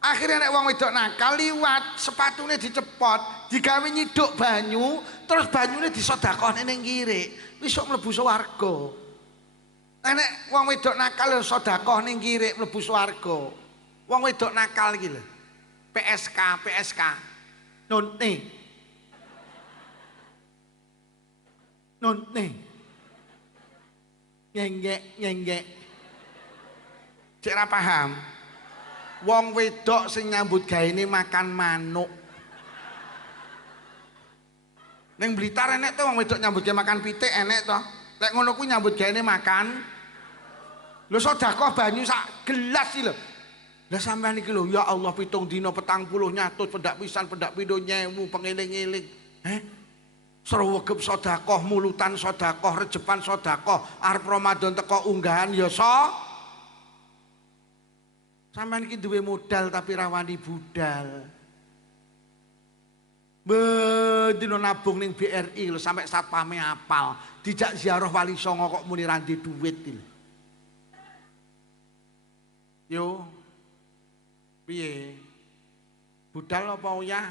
Akhirnya nek wong wedok nakal liwat, sepatune dicepot, digawe nyiduk banyu, terus banyune disedekahne ning kirik, wis sok mlebu swarga. Nek wong wedok nakal sedekah ning kirik mlebu swarga. Wong wedok nakal iki lho. PSK. Nonne. Nyenggek. Cek ra paham. Wong wedok sing nyambut gaene makan manuk. Ning Blitar enek to wong wedok nyambut gawe makan pitik enek to. Lek ngono kuwi nyambut gaene makan. Lho sedekah banyu sak gelas iki lho. Lah sampean iki lho ya Allah 7 dina 40 nyatus pendak pisan pendak pindho nyewu pengeling-eling. Srewegep sedekah, mulutan sedekah, rejepan sedekah, arep Ramadan teko unggahan ya sampean iki duwe modal tapi rawani budal. Bendino nabung ning BRI lho sampai satpame apal. Dijak ziarah Wali Songo kok muni ra ndek duit iki. Yo. Piye? Budal apa uyah?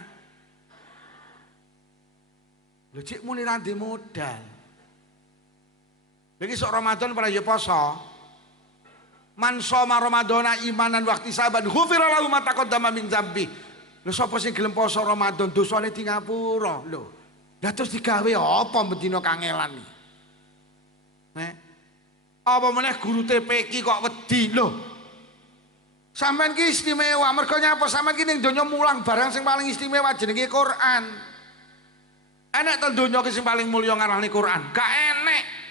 Lho cik muni ra ndek modal. Lagi sok Ramadan para ya poso. Man shoma Ramadana imanan wa ihtisaban ghufira lahu ma taqaddama min dzambi. Lho sapa sing gelem poso Ramadan dosane di ngapura lho. Lah terus digawe apa bendina kangelan iki? Apa meneh guru TPQ kok wedi lho. Sampeyan ki istimewa mergo nyapa sampeyan ki ning donya mulang barang sing paling istimewa jenenge Quran. Enek to donya ki sing paling mulya ngarani Quran? Gak enek.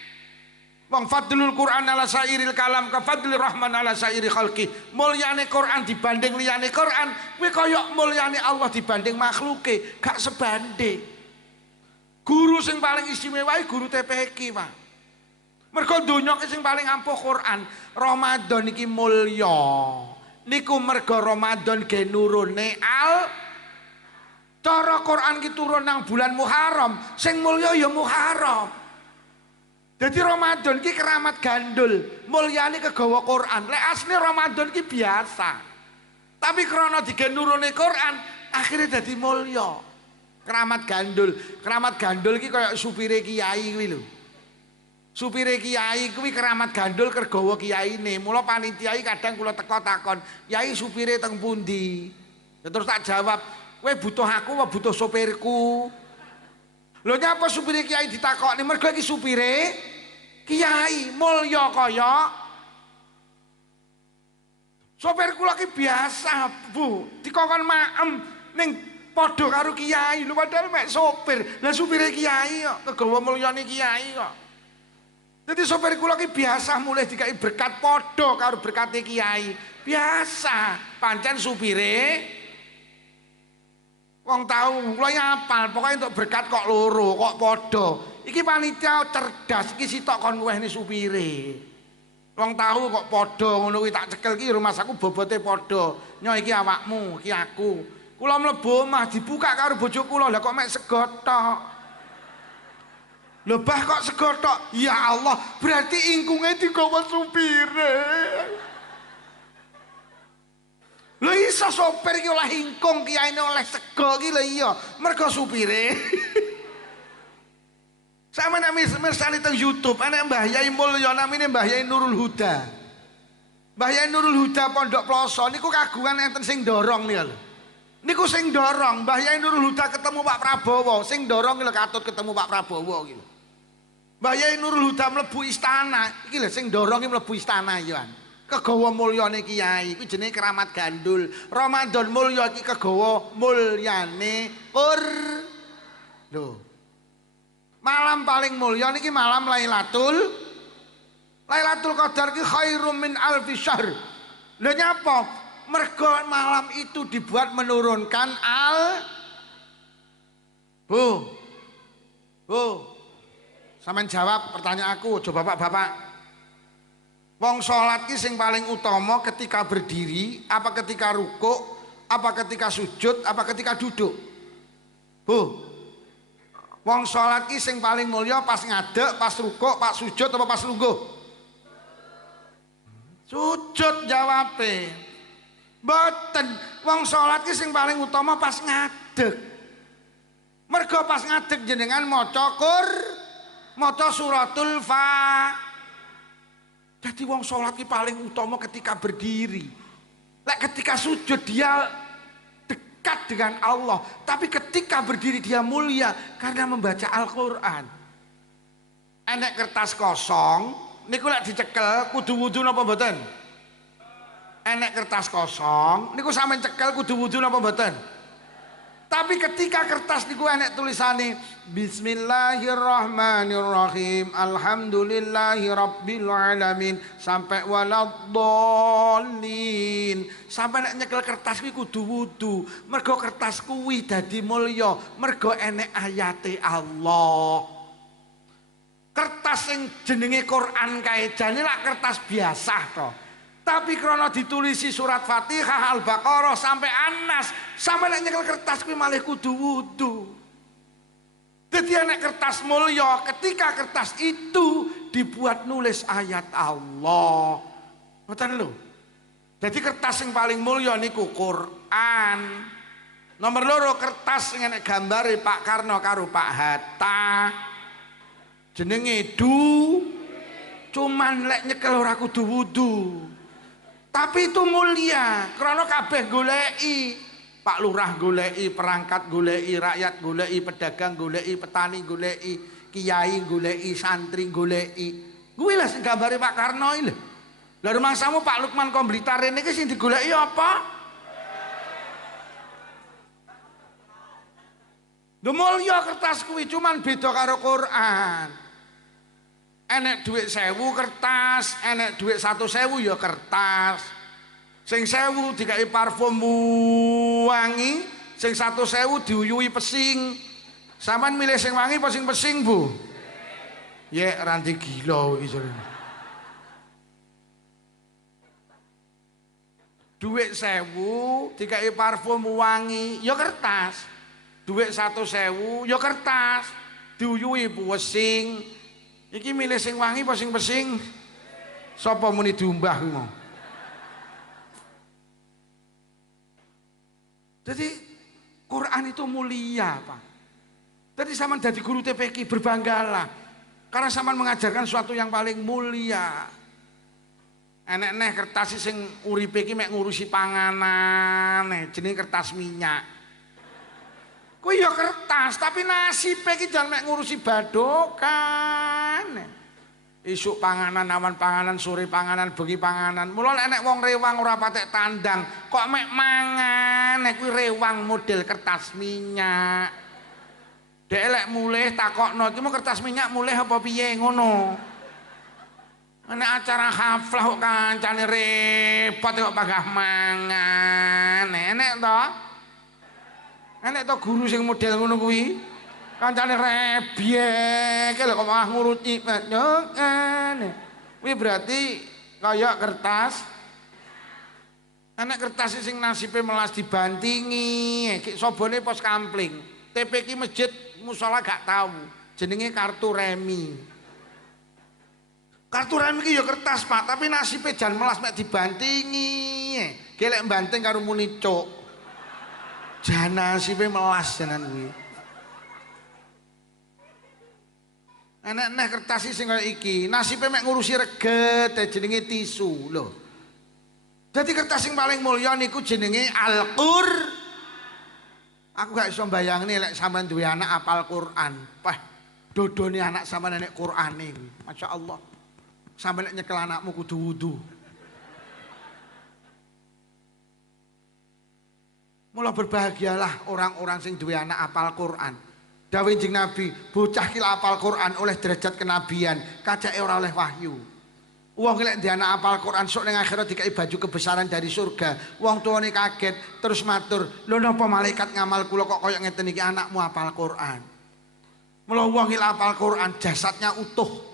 Wong fadlul Quran ala sairil kalam ka fadlir rahman ala sairi khalqi. Mulyane Quran dibanding liyane Quran kuwi kaya mulyane Allah dibanding makhluke, gak sebanding. Guru sing paling istimewa guru TPQ, Pak. Mergo donya ki sing paling ampuh Quran. Ramadan iki mulya. Niku mergo Ramadan ge nurune cara Quran ki turun nang bulan Muharram, sing mulya ya Muharram. Jadi Ramadan ki keramat gandul, mulyane kegawa Quran. Lek asli Ramadan ki biasa. Tapi krana digenurune Quran, akhirnya dadi mulya. Keramat gandul. Keramat gandul ki kaya supire kiai kuwi lho. Supire kiai kuwi keramat gandul kegawa kiyaine. Mula panitia kadang kula teko takon, "Yai supire teng pundi?" Terus tak jawab, "Kowe butuh aku apa butuh sopirku?" Lho nyapa supire kiai ditakokne mergo iki supire kiai mulya kaya sopir kula ki biasa Bu dikongkon maem ning padha karo kiai lho padahal mek sopir lah supire kiai kok kegawa mulyane kiai kok dadi sopir kula ki biasa mulih dikai berkat padha karo berkate kiai biasa pancen supire wong tahu kula apal pokoknya untuk berkat kok loro kok padha iki panitia cerdas iki sitok kon wehne supire wong tahu kok padha ngono kuwi tak cekel ki rumah saku bobote padha nyo iki awakmu iki aku kula mlebu omah dibuka karo bojo kula lah kok mek sego tok lho bah kok sego tok ya Allah berarti ingkunge digawa supire lho iso sopir iki oleh ingkung kiyaine oleh sego iki lho iya mergo supire sama nek mirsani teng YouTube ana Mbah Yai Mulya namine Mbah Yai Nurul Huda. Mbah Yai Nurul Huda Pondok Ploso niku kagungan enten sing dorong niku lho. Niku sing dorong Mbah Yai Nurul Huda ketemu Pak Prabowo, sing dorong iki lho katut ketemu Pak Prabowo iki lho. Mbah Yai Nurul Huda mlebu istana, iki lho sing dorong iki mlebu istana iki kan. Kegawa mulyane kiai, kuwi jenenge keramat gandul. Ramadan mulya iki kegawa mulyane lho. Malam paling mulia niki malam Lailatul Qadar ki khairum min alfi syahr. Lha nyapa? Mergo malam itu dibuat menurunkan Bu. Sampeyan jawab pertanyaan aku, coba Bapak. Wong salat ki sing paling utama ketika berdiri, apa ketika rukuk, apa ketika sujud, apa ketika duduk? Bu. Wong salat ki sing paling mulya pas ngadeg, pas rukuk, pas sujud apa pas lungguh? Sujud jawabe. Mboten, wong salat ki sing paling utama pas ngadeg. Mergo pas ngadeg jenengan maca suratul Jadi wong salat ki paling utama ketika berdiri. Lek ketika sujud dia dekat dengan Allah, tapi ketika berdiri dia mulia karena membaca Al-Quran. Enek kertas kosong niku lek dicekel kudu wudu napa mboten? Enek kertas kosong niku sampean cekel kudu wudu napa mboten? Tapi ketika kertas niku enek tulisane Bismillahirrahmanirrahim Alhamdulillahi Rabbil Alamin sampai waladdallin sampai nek nyekel kertas kuwi kudu wudu mergo kertas kuwi dadi mulya mergo enek ayate Allah. Kertas sing jenenge Quran kae jane lak kertas biasa to. Tapi krana ditulisi surat Fatihah, Al-Baqarah sampai An-Nas, sampai nek nyekel kertas kuwi malih kudu wudu. Dadi nek kertas mulya, ketika kertas itu dibuat nulis ayat Allah. Ngoten lho. Jadi kertas yang paling mulya niku Quran. Nomor loro kertas sing enek gambare Pak Karno karo Pak Hatta. Jenenge cuman lek nyekel ora kudu wudu. Tapi itu mulia, karena kabeh goleki, Pak Lurah goleki, perangkat goleki, rakyat goleki, pedagang goleki, petani goleki, kiai goleki, santri goleki. Kuwi lah sing gambare Pak Karno iki lho. Lah rumangsamu Pak Lukman Komblitar rene iki sing digoleki apa? Lho mulya kertas kuwi cuman beda karo Quran. Enek duit 1000 kertas, enek duit 100.000 ya kertas. Sing 1000 dikai parfum wangi, sing 100.000 diuyui pesing. Sampeyan milih sing wangi apa sing pesing, Bu? Ya ranti gila iki jarene. Duit 1000 dikai parfum wangi, ya kertas. Duit 100.000 ya kertas. Diuyui pesing. Iki milih sing wangi apa sing pesing? Sapa muni diumbah kuwi mau. Jadi Quran itu mulia, Pak. Jadi sampean dadi guru TPQ berbanggalah. Karena sampean mengajarkan sesuatu yang paling mulia. Enek neh kertas sing uripe iki mek ngurusi panganan, jenenge kertas minyak. Kuwi ya kertas, tapi nasibe iki jan mek ngurusi badokan. Isuk panganan, awan panganan, sore panganan, bengi panganan. Mula nek wong rewang ora patek tandang, kok mek mangan. Nek kuwi rewang model kertas minyak. Dek lek mulih takokno, iki mau kertas minyak mulih apa piye ngono. Nek acara haflah kok kancane repot kok pagah mangan. Enek to? Enek to guru sing model ngono kuwi? Kancane rebyek lho kok malah nguruti padokane. Kuwi berarti kaya kertas. Enek kertas sing nasibe melas dibantingi, iki sobone pos kampling. TP ki masjid musala gak tahu. Jenenge kartu remi. Kartu remi ki ya kertas Pak, tapi nasibe jan melas mek dibantingi. Gelek banting karo muni cuk. Jan nasibe melas janan kuwi. Enek neh kertas sing kaya iki, nasibe mek ngurusi reget jenenge tisu lho. Dadi kertas sing paling mulya niku jenenge Al-Qur. Aku gak iso mbayangne lek sampean duwe anak apal Quran. Pah, dodone anak sampean nek Qurane kuwi. Masyaallah. Sampai nek nyekel anakmu kudu wudu. Mula berbahagialah orang-orang sing duwe anak apal Quran. Dawuh Kanjeng Nabi, bocah ki apal Quran oleh derajat kenabian, kacake ora oleh wahyu. Wong lek ndek anak apal Quran sok ning akhirat dikai baju kebesaran dari surga. Wong tuane kaget terus matur, "Lho napa malaikat ngamal kula kok kaya ngeten iki anakmu apal Quran?" Mula wong lek apal Quran jasadnya utuh.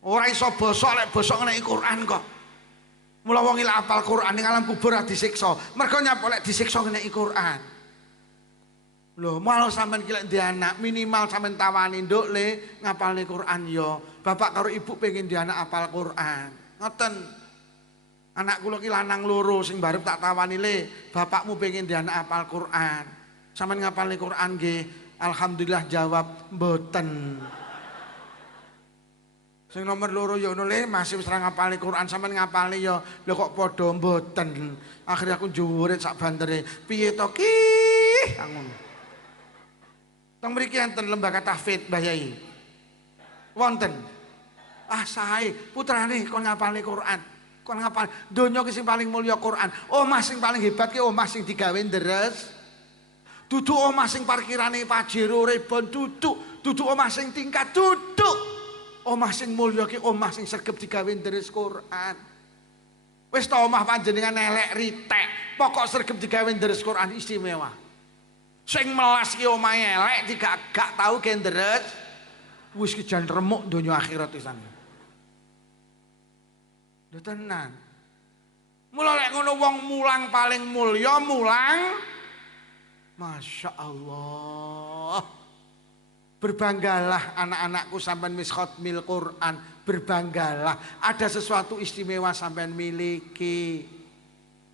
Ora iso bosok lek bosok ngeneki Quran kok. Mula wong ilak apal Quran ning alam kubur ora disiksa. Mergo nyapa lek disiksa ngeneki Quran. Lho, malah sampean ki lek ndek anak minimal sampean tawani, "Nduk, Le, ngapalne Quran ya. Bapak karo Ibu pengen ndek anak apal Quran." Ngoten. Anak kula ki lanang loro sing barep tak tawani, "Le, bapakmu pengen ndek anak apal Quran. Sampean ngapalne Quran nggih?" Alhamdulillah jawab, "Mboten." Sing nomor loro ya ngono Le, masih wis ra ngapalne Quran, sampean ngapalne ya. Lho kok padha mboten. Akhire aku njuwurit sak bandere. Piye to ki? Ngono. Teng mriki enten lembaga tahfidz Mbah Yai. Wonten. Ah sae, putrane kon ngapalne Quran. Kon ngapal donya ki sing paling mulya Quran. Omah sing paling hebat ki omah sing digawe ndres. Duduk omah sing parkirane Pajero Rebon duduk. Duduk omah sing tingkat duduk. Omah sing mulya ki omah sing sregep digawe ndres Quran. Wis ta omah panjenengan elek ritek, pokok sregep digawe ndres Quran istimewa. Sing melas ki omahe elek gak tau ge ndres. Wis ki jan remuk donya akhirat pisan. Lho tenan. Mula lek ngono wong mulang paling mulya mulang Masya Allah. Berbanggalah anak-anakku sampean wis khatmil Quran, berbanggalah ada sesuatu istimewa sampean miliki.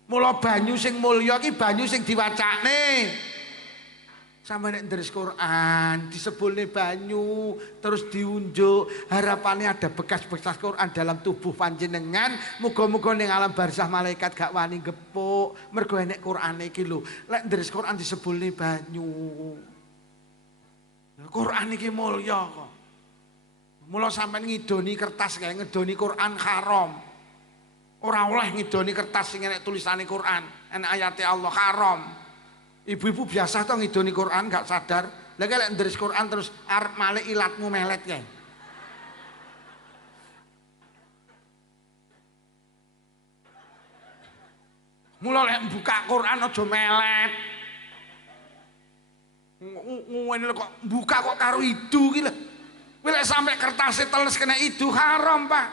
Mula banyu sing mulya ki banyu sing diwacane. Sampeyan nek ndres Quran, disebulne banyu, terus diunjuk, harapannya ada bekas-bekas Quran dalam tubuh panjenengan. Muga-muga ning alam barzah malaikat gak wani gepuk, mergo enek Qurane iki lho. Lek ndres Quran disebulne banyu. Quran iki mulya kok. Mula sampeyan ngidoni kertas kae ngidoni Quran haram. Ora oleh ngidoni kertas sing enek tulisane Quran, enek ayate Allah haram. Ibu-ibu biasa toh ngidoni Quran gak sadar. Lagi lek ndres Quran terus arep malih ilatmu melet kae. Mula lek buka Quran aja melet. Ngene kok buka kok karo idu ki lho. Kuwi lek sampe kertase teles kena idu haram, Pak.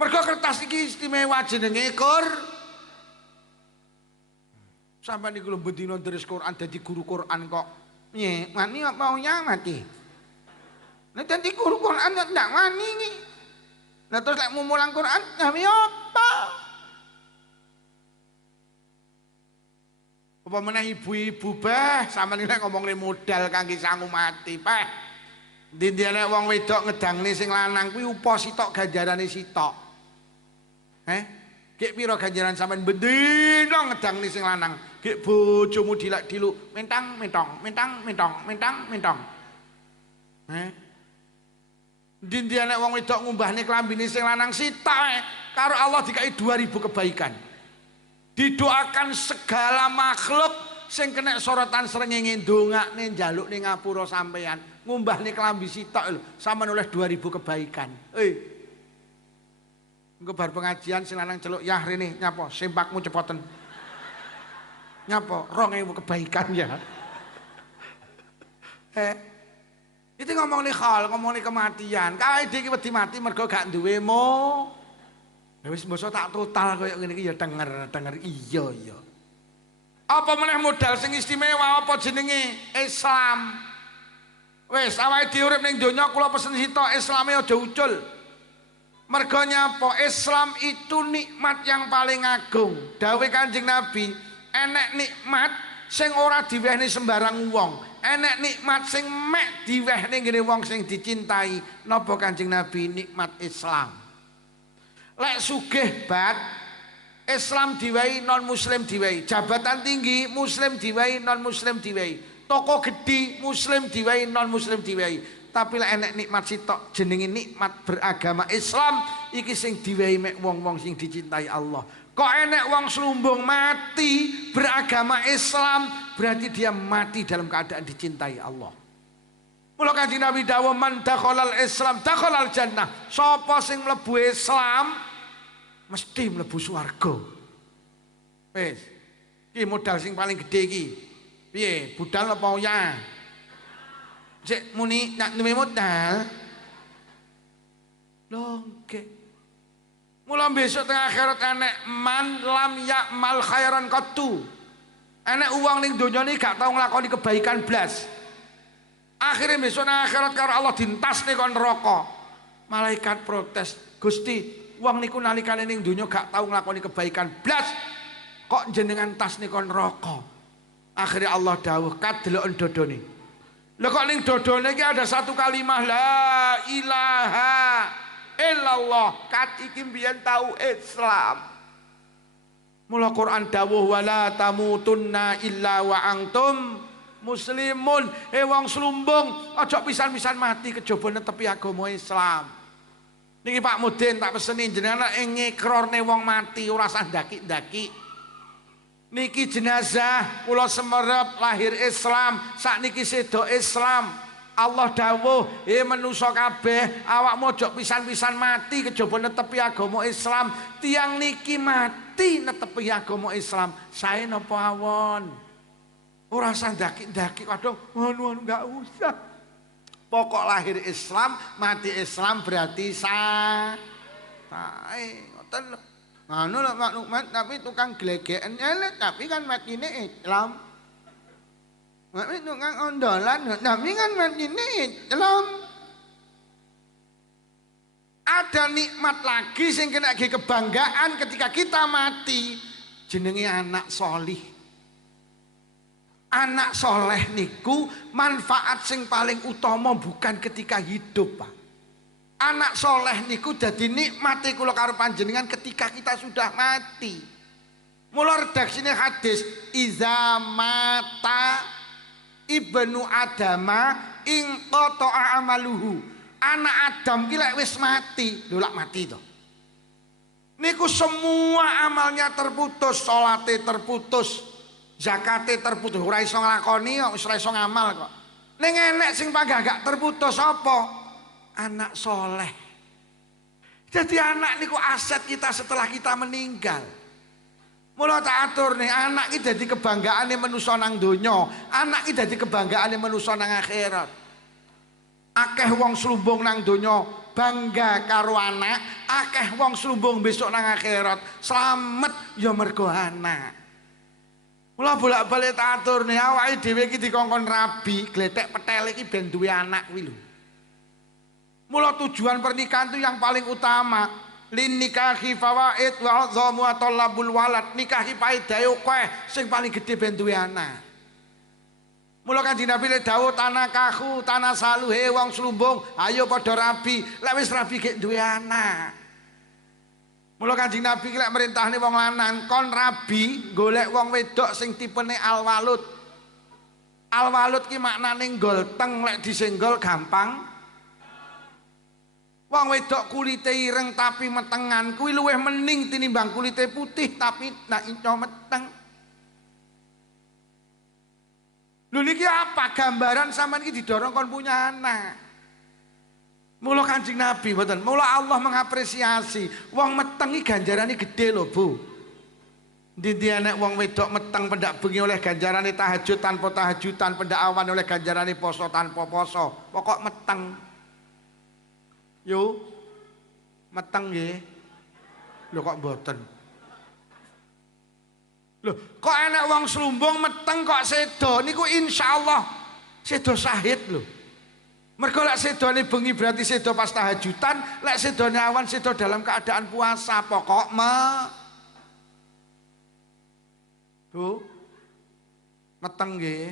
Mergo kertas iki istimewa jenenge Quran. Sampai niku lho bendina ndres Quran dadi guru Quran kok nye wani maunya mati. Nek dadi guru Quran ndak wani iki. Lah terus lek mau mulang Quran nami apa? Apa meneh ibu-ibu bah sampeyan nek ngomongne modal kangge sangu mati, Pak. Ndi-ndine wong wedok ngedangne sing lanang kuwi upa sitok ganjarane sitok. Kek pira ganjaran sampean bendina ngedangne sing lanang? Gek bojomu dilak diluk mentang mentong mentang mentong mentang mentong. Ndi nek wong wedok ngumbahne klambine sing lanang sitok karo Allah dikai 2000 kebaikan. Didoakan segala makhluk sing kena sorotan srengenge ndongakne njalukne ngapura sampean ngumbahne klambi sitok lho sampean oleh 2000 kebaikan. Engko bar pengajian sing lanang celuk yah rene nyapa sempakmu cepoten. Nyapa 2000 kebaikan ya. Itu ngomong nih hal, ngomong nih kematian. Kae iki wedi mati mergo gak duwe mo. Ya wis mosok tak total koyo ngene iki ya denger iya iya. Apa meneh modal sing istimewa apa jenenge Islam. Wis awake dhewe urip ning donya kula pesen sitok Islame aja ucul. Mergo nyapa Islam itu nikmat yang paling agung. Dawuh Kanjeng Nabi, enek nikmat sing ora diwehne sembarang wong. Enek nikmat sing mek diwehne ngene wong sing dicintai. Napa Kanjeng Nabi? Nikmat Islam. Lek sugih bat Islam diwehi, non muslim diwehi. Jabatan tinggi muslim diwehi, non muslim diwehi. Toko gede muslim diwehi, non muslim diwehi. Tapi lek enek nikmat sitok jenenge nikmat beragama Islam iki sing diwehi mek wong-wong sing dicintai Allah. Kok enek wong slumbung mati beragama Islam berarti dia mati dalam keadaan dicintai Allah. Mula Kanjeng Nabi dawuh man dakhalal Islam dakhalal jannah. Sapa sing mlebu Islam mesti mlebu swarga. Wis. Iki modal sing paling gede iki. Piye? Budal apa ya? Cek muni nak duwe modal. Longke. Mula besok tengah akhirat enek man lam ya'mal khairan qattu. Enek uang ning donya ini gak tau nglakoni kebaikan blas. Akhirnya besok tengah akhirat karo Allah dintasne kon neraka. Malaikat protes, "Gusti, uang niku nalikane ning donya gak tau nglakoni kebaikan blas. Kok jenengan tasne kon neraka?" Akhirnya Allah dawuh, "Kat deloken dodone." Lho kok ning dodone iki ada satu kalimat la ilaha illallah. Kat iki mbiyen tau Islam. Mula Quran dawuh wala tamutunna illa wa antum muslimun. Wong slumbung aja pisan-pisan mati kejaba netepi agama Islam. Niki Pak Mudin tak peseni jenengan ngekrorne wong mati ora usah ndaki-ndaki. Niki jenazah kula semerep lahir Islam, sakniki sedo Islam. Allah dawuh, manusa kabeh awakmu aja pisan-pisan mati kejaba netepi agama Islam. Tiang niki mati netepi agama Islam. Sae napa awon? Ora usah ndaki-ndaki kadang anu enggak usah. Pokok lahir Islam, mati Islam berarti sah. Sae ngoten lho. Anu lho maklumat tapi tukang glegeken elek tapi kan matine Islam. Tapi tukang ondolan tapi kan matine Islam. Ada nikmat lagi sing kena kebanggaan ketika kita mati jenenge anak solih. Anak soleh niku manfaat sing paling utama bukan ketika hidup, Pak. Anak soleh niku dadi nikmati kula karo panjenengan ketika kita sudah mati. Mula redaksine hadis iza mata ibnu adama ing qata'a amaluhu. Anak Adam ki lek wis mati, lho lak mati to. Niku semua amalnya terputus, salate terputus, zakate terputus, ora iso nglakoni kok, wis ora iso ngamal kok. Ning enek sing panggah terputus apa? Anak soleh. Jadi anak niku aset kita setelah kita meninggal. Mula tak atur nih anak iki dadi kebanggaane manusa nang donya, anak iki dadi kebanggaane manusa nang akhirat. Akeh wong slumbung nang donya bangga karo anak, akeh wong slumbung besok nang akhirat slamet ya mergo anak. Mula bolak-balik tak atur nih awake dhewe iki dikongkon rabi, gletek petel iki ben duwe anak kuwi lho. Mula tujuan pernikahan itu yang paling utama. Lin nikahi fawaid wa azamu talabul walad. Nikahi paedahe akeh, sing paling gede ben duwe anak. Mula Kanjeng Nabi dawuh tanah kahu, tanah saluhe wong slumbung, ayo padha rabi. Lek wis rabi gek duwe anak. Mula Kanjeng Nabi ki lek merintahne wong lanang kon rabi golek wong wedok sing tipene al-walud. Al-walud ki maknane golteng lek disenggol gampang. Wong wedok kulite ireng tapi metengan kuwi luwih mending tinimbang kulite putih tapi nak ico meteng. Lho niki apa gambaran sampean iki didorong kon punya anak. Mula Kanjeng Nabi mboten, mula Allah mengapresiasi wong meteng iki ganjarane gede lho, Bu. Ndi enek wong wedok meteng pendak bengi oleh ganjarane tahajud tanpa tahajudan, pendak awan oleh ganjarane poso tanpa poso. Pokok meteng. Yo. Meteng nggih. Lho kok mboten. Lho, kok enek wong slumbung meteng kok sedo niku insyaallah sedo syahid lho. Mergo lek sedone bengi berarti sedo pas tahajudan, lek sedone awan sedo dalam keadaan puasa. Pokok Bu. Meteng nggih.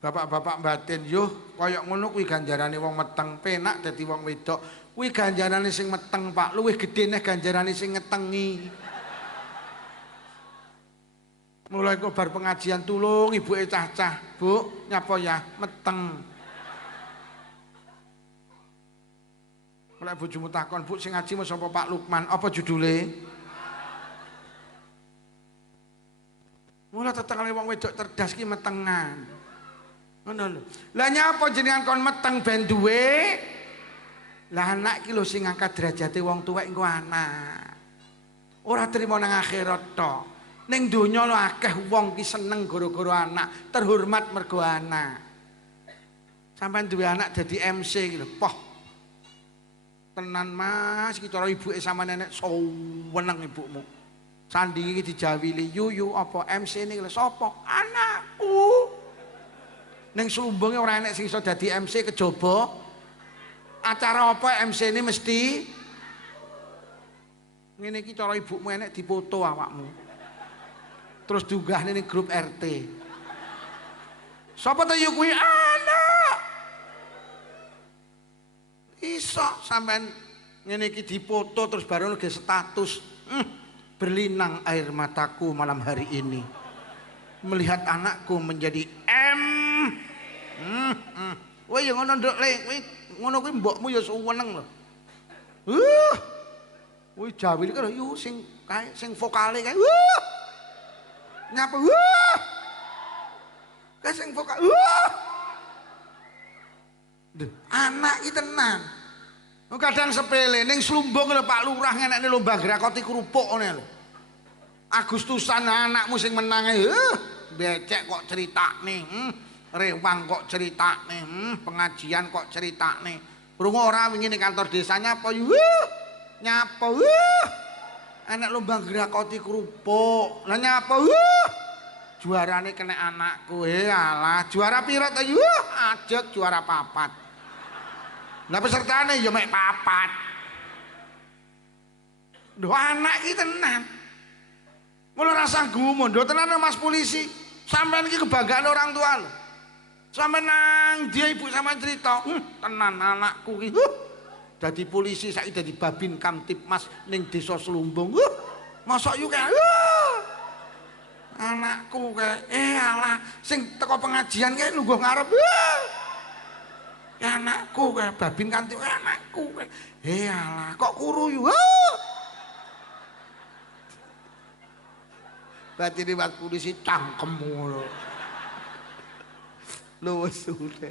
Bapak-bapak batin yo kaya ngono kuwi ganjarane wong meteng, penak dadi wong wedok. Kuwi ganjarane sing meteng, Pak. Luwih gedhe neh ganjarane sing ngetengi. Mulai kok bar pengajian tulung ibuke cah-cah, Bu, nyapa ya meteng. Mulai bojomu takon, Bu sing ngaji mau sapa Pak Lukman, apa judule? Mulai tetangane wong wedok cerdas ki metengan. Ngono lho. Lah nyapa jenengan kon meteng ben duwe? Lah anak ki lho sing ngangkat derajate wong tuwek engko anak. Ora trimo nang akhirat tok. Ning donya lho akeh wong ki seneng gara-gara anak, terhormat mergo anak. Sampeyan duwe anak dadi MC iki lho, poh. Tenan Mas, iki cara ibuke sama nenek seneng ibumu. Sandi iki dijawili, "Yuyu apa MC niki lho sapa?" "Anakku." Ning slumbunge ora enek sing iso dadi MC kejaba. Acara apa MC ini mesti ngene iki cara ibumu enek dipoto awakmu. Terus diunggahne ning grup RT. Sapa ta yo kuwi anak? Iso sampean ngene iki dipoto terus baru nge status. Berlinang air mataku malam hari ini melihat anakku menjadi M. Wah ya ngono nduk le, ngono kuwi mbokmu ya suweneng lho. Wih jawil kan yo sing kae sing vokale kae. Nyapa kae sing vokal. Anak iki tenan. Kadang sepele ning Slumbung lho Pak Lurah ngenekne lomba grakoti kerupuk ngene lho. Agustusan anakmu sing menang becek kok critakne. Rewang kok critakne. Pengajian kok critakne. Krungu ora wingi ning kantor desa nyapa nyapa anak lomba grakoti kerupuk. Lah nyapa juarane kena anakku. Alah, juara pira ta? Ajeg juara 4. Lah pesertane ya mek 4. Lho anak iki tenan. Mula rasa gumun, lho tenan Mas polisi. Sampeyan iki kebanggaan orang tua lho. Sampe nang dia ibu sampean cerita, tenan anakku iki. Dadi polisi saiki dadi Babin Kamtibmas ning desa Slumbung. Mosok yo kae. Anakku kae alah sing teko pengajian kae lungguh ngarep. Anakku kae Babin Kamtib anakku kae. Alah kok kuru yo. Berarti ini buat polisi cangkemmu lho wis sudah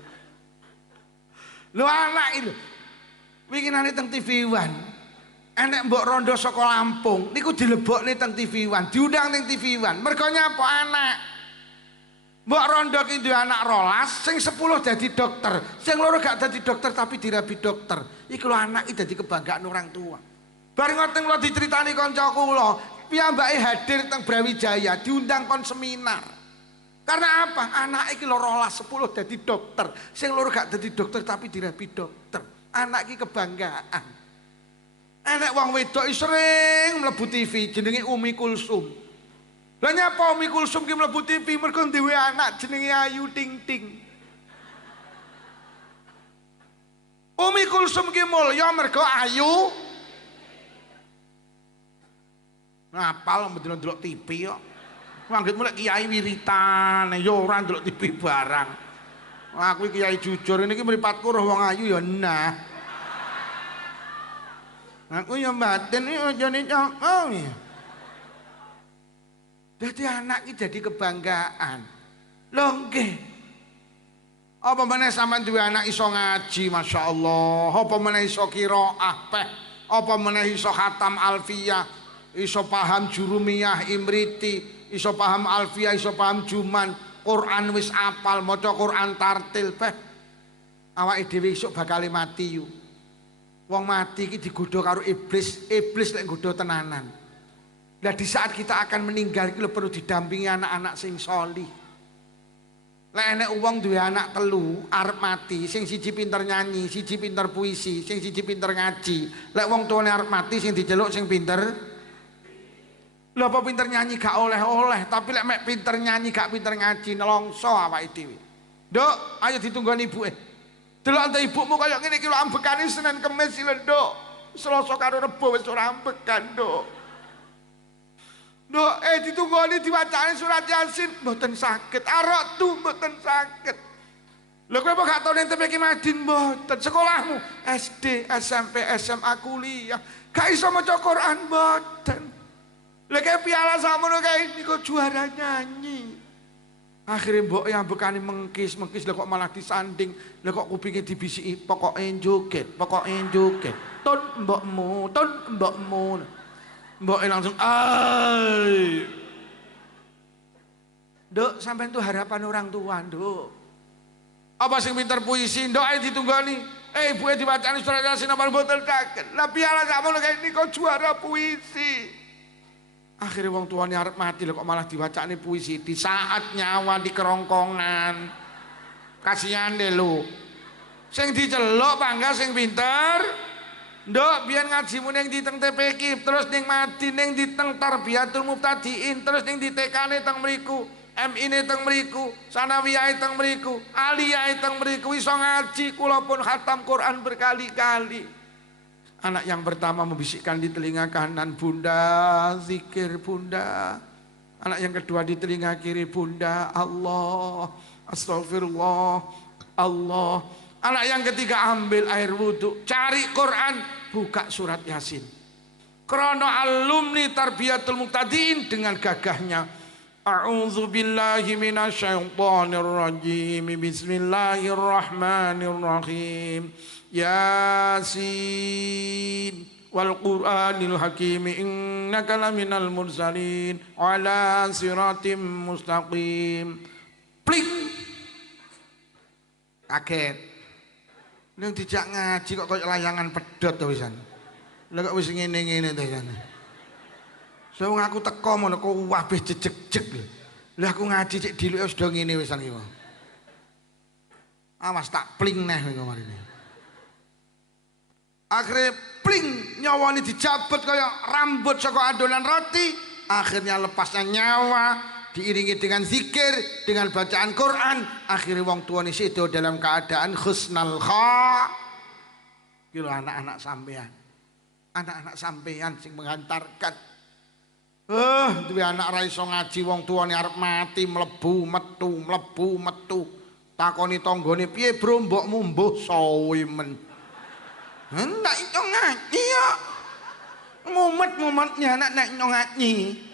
lho anak itu winginane teng TV One enek mbok rondo saka Lampung niku dilebokne teng TV One diundang ning TV One mergo nyapa anak mbok rondo ki duwe anak 12 sing 10 dadi dokter sing loro gak dadi dokter tapi dirabi dokter iku lho anak iki dadi kebanggaan orang tua bareng ngoten kula diceritani kancaku kula piyambake hadir teng Brawijaya diundang kon seminar. Karena apa? Anak iki lho 12 10 dadi dokter. Sing loro gak dadi dokter tapi dirabi dokter. Anak iki kebanggaan. Enek wong wedok sering mlebu TV jenenge Umi Kulsum. Lah nyapa Umi Kulsum ki mlebu TV mergo duwe anak jenenge Ayu Ting Ting. Umi Kulsum ki mulya mergo ayu. Ngapal ndelok TV kok. Manggit mulai kiai wiritan, ya ora ndelok TV barang. Aku kiai jujur ini mripatku roh wong ayu ya nah. Aku ya batin iki aja nyokong ya. Dadi anak iki jadi kebanggaan. Lho nggih. Apa meneh sampean duwe anak iso ngaji masyaallah, apa meneh iso qiraah peh, apa meneh iso khatam alfiyah, iso paham jurumiyah imriti, iso paham alfiyah, iso paham juman, Quran wis apal, maca Quran tartil peh. Awake dhewe esuk bakal mati yu. Wong mati iki digodha karo iblis, iblis lek nggodha tenanan. Lah di saat kita akan meninggal iki perlu didampingi anak-anak sing sholih. Lek enek wong duwe anak telu arep mati, sing siji pinter nyanyi, siji pinter puisi, sing siji pinter ngaji. Lek wong tuane arep mati sing diceluk sing pinter. Lho apa pinter nyanyi gak oleh-oleh, tapi lek mek pinter nyanyi gak pinter ngaji nelongso awake dhewe. Nduk, ayo ditunggoni ibuke. Delok ente ibumu kaya ngene iki lho ambekane Senin Kamis lho, Nduk. Selasa karo Rebo wis ora ambekan, Nduk. Nduk, ditunggoni diwacane surat Yasin mboten saged. Arok tu mboten saged. Lho kowe apa gak tau ning TPQ Madin mboten? Sekolahmu SD, SMP, SMA, kuliah, gak iso maca Quran mboten. Lha kayak piala samono kae niku juara nyanyi. Akhirnya mbok yang bekani mengkis lha kok malah disanding, lha kok kupinge dibisiki pokoke joget, pokoke joget. Ton mbokmu, ton mbokmu. Mboke langsung ai. Nduk, sampean tuh harapan orang tua, Nduk. Apa sing pinter puisi, Nduk ae ditunggoni. Ibuke diwacani surat Yasin apa mboten saged. Lah piala samono kae niku juara puisi. Akhirnya wong tuane arep mati lho kok malah diwacane puisi di saat nyawa di kerongkongan. Kasihan deh lu. Sing diceluk pangga sing pinter. Nduk biyen ngajimu ning di teng TPQ, terus ning Madin ning di teng Tarbiyatul Mubtadiin, terus ning di TK-ne teng mriku, MI-ne teng mriku, Sanawiyah teng mriku, Aliyah teng mriku iso ngaji, kula pun khatam Quran berkali-kali. Anak yang pertama membisikkan di telinga kanan, Bunda, zikir Bunda. Anak yang kedua di telinga kiri, Bunda, Allah, astagfirullah, Allah. Anak yang ketiga ambil air wudhu, cari Quran, buka surat Yasin. Krono alumni Tarbiyatul Muqtadiin dengan gagahnya, A'udzu billahi minasyaitonir rajim. Bismillahirrahmanirrahim. Yasin wal Qur'anil Hakim innaka laminal mursalin ala siratim mustaqim. Pling. Kaget. Ning dijak ngaji kok koyo layangan pedhot to wisan. Lah kok wis ngene-ngene to wisan. So aku teko ngono kok wabeh jejeg-jeg. Lah aku ngaji cek diluke wis do ngene wisan iki. Awas tak pling neh kowe marine. Akhirnya pling nyawanya dicabut kayak rambut saka adonan roti. Akhirnya lepasnya nyawa diiringi dengan zikir, dengan bacaan Quran. Akhirnya wong tuane itu dalam keadaan husnal kha. Kilo anak-anak sampean, anak-anak sampean sing menghantarkan. Duwe anak ra iso ngaji, wong tuane arep mati mlebu metu. Takoni tanggane piye bro, mbokmu mbuh sawi men. Ndak iso ngaji ya. Mumet-mumetnya anak nek ngaji.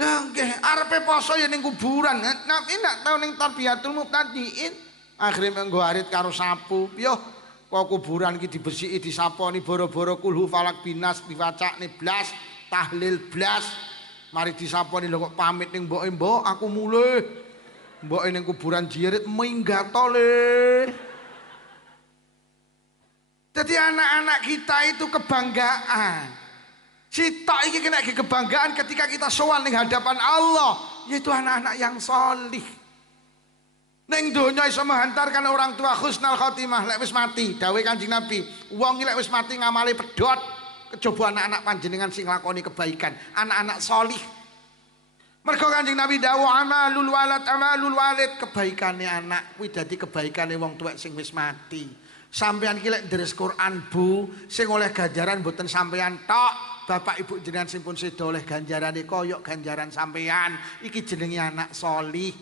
Lah nggih arepe poso ya ning kuburan. Tapi ndak tau ning Tarbiyatul Muqtadiin. Akhire menggo arit karo sapu. Yo kok kuburan iki dibesiki disaponi boro-boro kulhu falak binas diwacakne blas, tahlil blas. Mari disaponi lho kok pamit ning mboke, mbok aku mulih. Mboke ning kuburan jerit minggat to le. Jadi anak-anak kita itu kebanggaan. Sitok iki kena kebanggaan ketika kita sowan ning hadapan Allah, yaitu anak-anak yang solih. Ning donya iso menghantarkan orang tua husnul khotimah lek wis mati. Dawuh Kanjeng Nabi, wong lek wis mati ngamali pedhot, kejaba anak-anak panjenengan sing lakoni kebaikan, anak-anak solih. Mergo Kanjeng Nabi dawuh amalul walid, kebaikane anak kuwi dadi kebaikane wong tuwek sing wis mati. Sampeyan iki lek deres Quran Bu, sing oleh ganjaran mboten sampeyan tok, bapak ibu jenengan sing pun sedo oleh ganjarane koyok ganjaran sampean iki jenenge anak solih.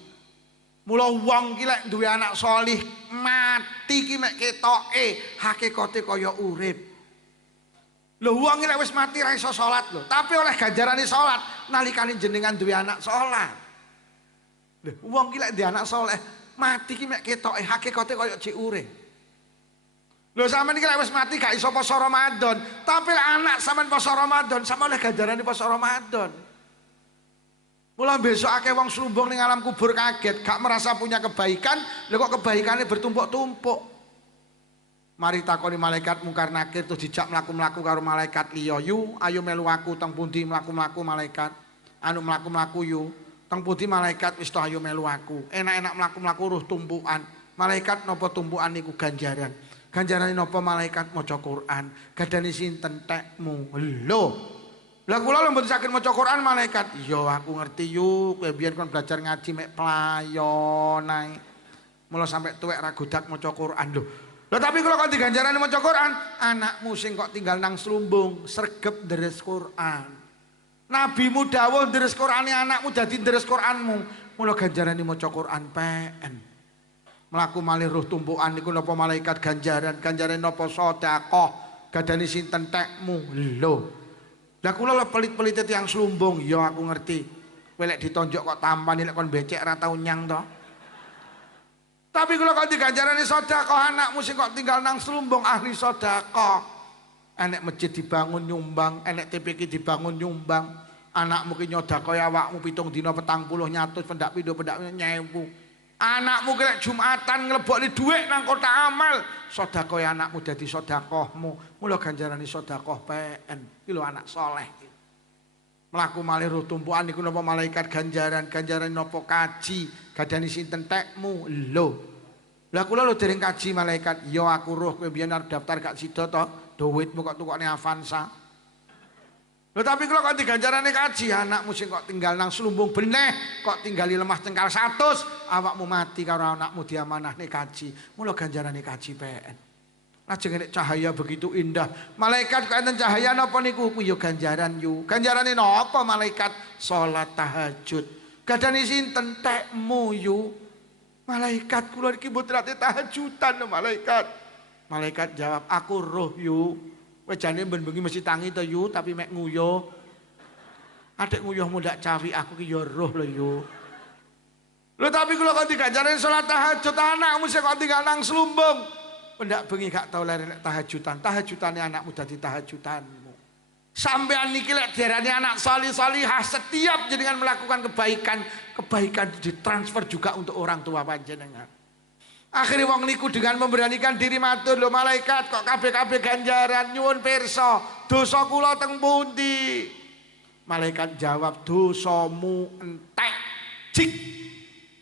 Mula wong ki lek duwe anak solih mati ki mek ketoke hakikate kaya urip. Lho wong nek wis mati ra iso salat lho, tapi oleh ganjarane salat nalikane jenengan duwe anak salat. Lho wong ki lek duwe anak saleh mati ki mek ketoke hakikate kaya jek urip. Lho sampean iki lek wis mati gak iso poso Ramadan, tapi lek anak sampean poso Ramadan sama oleh ganjarane poso Ramadan. Mula besok akeh wong slumbung ning alam kubur kaget, gak merasa punya kebaikan, lho kok kebaikane bertumpuk-tumpuk. Mari takoni malaikat mungkar nakir terus dijak mlaku-mlaku karo malaikat liya yu ayo melu aku teng pundi mlaku-mlaku malaikat anu mlaku-mlaku yu teng pundi malaikat wis to ayo melu aku enak-enak mlaku-mlaku ruh tumpukan malaikat napa tumpukan niku ganjarane napa malaikat maca Quran gadane sinten tekmu lho lah kula lho mboten saged maca Quran malaikat yo aku ngerti yu kowe biyen kon belajar ngaji mek playon ae mula sampe tuwek ra godak maca Quran lho. Loh tapi kalau kau diganjaran maca Quran, anakmu sing kok tinggal nang slumbung, sregep deres Quran. Nabimu dawuh deres Qurane anakmu dadi deres Quranmu. Mula ganjarane maca Quran PN. Mlaku malih roh tumpukan niku napa malaikat ganjaran napa sedekah, gadane sinten tekmu. Lho. Lah kula lho pelit-pelite tiyang slumbung, ya aku ngerti. Kowe lek ditonjok kok tampan lek kon becek ra tau nyang to. Tapi kalau kau diganjarani sedekah anakmu sing kok tinggal nang slumbung ahli sedekah. Enek masjid dibangun nyumbang, enek TPK dibangun nyumbang. Anakmu ki nyodakoi awakmu 7 dina 40 nyatus pendak pindho pendak 1000. Anakmu ki lek Jumatan nglebokne dhuwit nang kotak amal, sedekah anakmu dadi sedekahmu. Mula ganjarane sedekah PN. Ki lho anak saleh. Mlaku malih roh tumpukan niku napa malaikat ganjaran napa kaji gadani sinten tekmu lho. Lah kula lho dereng kaji malaikat ya aku roh kowe biyen arep daftar gak sida to duitmu kok tukokne Avanza. Lho tapi kula kok diganjarane kaji anakmu sing kok tinggal nang slumbung beneh kok tinggali lemah cengkal 100 awakmu mati karo anakmu diamanahne kaji. Mula ganjarane kaji PN. Lajeng nek cahaya begitu indah. Malaikat kok enten cahaya napa niku? Ku yo ganjaran yu. Ganjarane napa malaikat? Salat tahajud. Gadane sinten tekmu yu? Malaikat kula iki mboten ate tahajudan lho malaikat. Malaikat jawab, "Aku roh yu." Kowe jane ben-bengi mesti tangi to yu, tapi mek nguyuh. Adek nguyuhmu ndak cawi aku ki yo roh lho yu. Lho tapi kula kok diganjarane salat tahajud anakmu sing kok tinggal nang slumbung. Pendak bengi gak tau leren tahajudan. Tahajudane anakmu dadi tahajudanmu. Sampean niki lek diarani anak salih-salihah setiap jenengan melakukan kebaikan ditransfer juga untuk orang tua panjenengan. Akhirnya wong niku dengan memberanikan diri matur lho malaikat kok kabeh-kabeh ganjaran nyuwun pirsa dosa kula teng pundi? Malaikat jawab dosamu entek jik.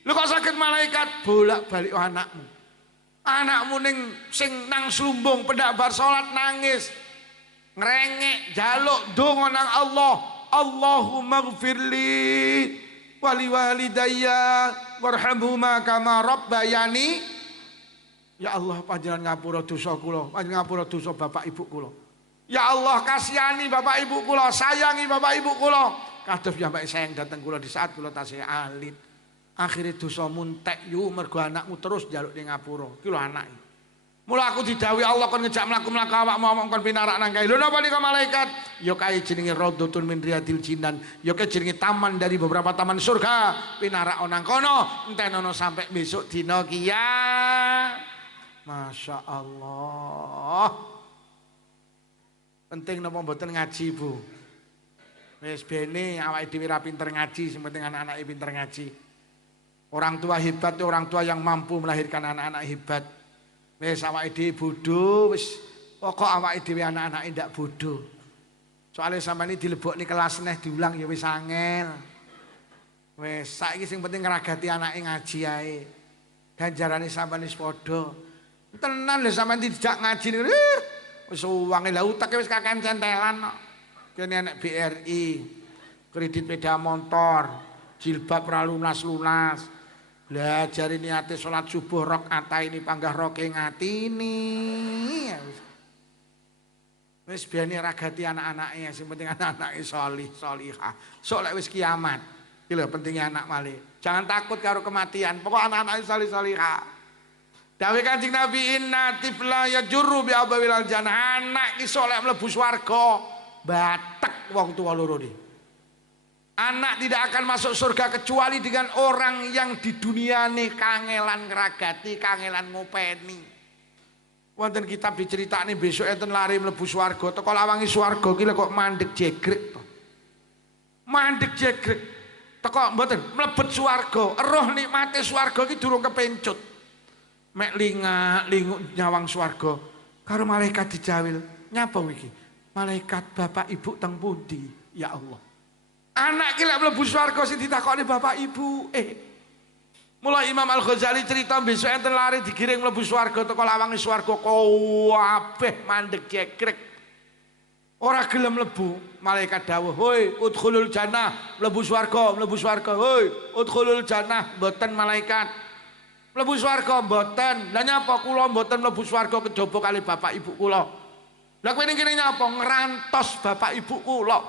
Lho kok saged malaikat bolak-balik anakmu. Anakmu ning sing nang slumbung pendak bar salat nangis ngrengek jaluk donga nang Allah Allahumma gfirli wali walidayya warhamhuma kama rabbayani. Ya Allah panjenengan ngapura dosa kula, panjenengan ngapura dosa bapak ibu kula. Ya Allah kasihani bapak ibu kula, sayangi bapak ibu kula. Kados piyambake sayang dateng kula di saat kula tasih alit. Akhirnya dosa muntek yu mergo anakmu terus jaluk ning ngapura. Ki lho anake. Mula aku didhawuhi Allah kon ngejak mlaku-mlaku awakmu kon pinarak nang kae. Lho napa nika malaikat? Ya kae jenenge Raudhatun min Riyadil Jinan. Ya kae jenenge taman dari beberapa taman surga. Pinarak nang kono entenono sampai besok dina kiamat. Masya Allah. Penting napa mboten ngaji, Bu? Wis bene awake dhewe ra pinter ngaji, sing penting anak-anake pinter ngaji. Orang tua hebat itu orang tua yang mampu melahirkan anak-anak hebat. Wis awake dhewe bodho, wis pokok awake dhewe anak-anake ndak bodho. Soale sampeyan dilebokne kelas neh diulang ya wis angel. Wis saiki sing penting ngragati anake ngaji ae. Ganjarane sampeyan wis padha. Tenan lho sampeyan dijak ngaji niku. Wis uwange lha uteke wis kakean centelan kok. Kene enek BRI, kredit sepeda motor, jilbab ra lunas-lunas. Belajar ini ate sholat subuh rakaat ini panggah roke ngatini. Wis biyen ragati anak-anake, sing penting anak-anake sholih, sholihah. Sok lek wis kiamat, iki lho pentingnya anak malih. Jangan takut karo kematian, pokok anak-anake sholih, sholihah. Dawuh Kanjeng Nabi inna tifla yajurru bi abawil jannah. Anak iki sok lek mlebu swarga, batek wong tuwa loro iki. Anak tidak akan masuk surga kecuali dengan orang yang di dunia ini kangelan ngeragati, kangelan ngopeni. Wonten kitab diceritakne besok enten lari mlebu swarga, teko lawangi swarga ki kok mandeg jegrek to. Mandeg jegrek. Teko mboten mlebet swarga, roh nikmate swarga ki durung kepencut. Mek lingu nyawang swarga karo malaikat dijawil. Nyapa iki? Malaikat bapak ibu teng pundi? Ya Allah. Anak ki lek mlebu swarga sing ditakoni bapak ibu. Mulai Imam Al-Ghazali cerita besok enten lari digiring mlebu swarga teko lawangi swarga kabeh mandeg jegrek. Ora gelem mlebu, malaikat dawuh, "Hoi, udkhulul jannah." Mlebu swarga, mlebu swarga. "Hoi, udkhulul jannah." Mboten malaikat. Mlebu swarga mboten. Lah nyapa kula mboten mlebu swarga kejaba kali bapak ibu kula. Lah kowe ning kene nyapa ngrantos bapak ibu kula.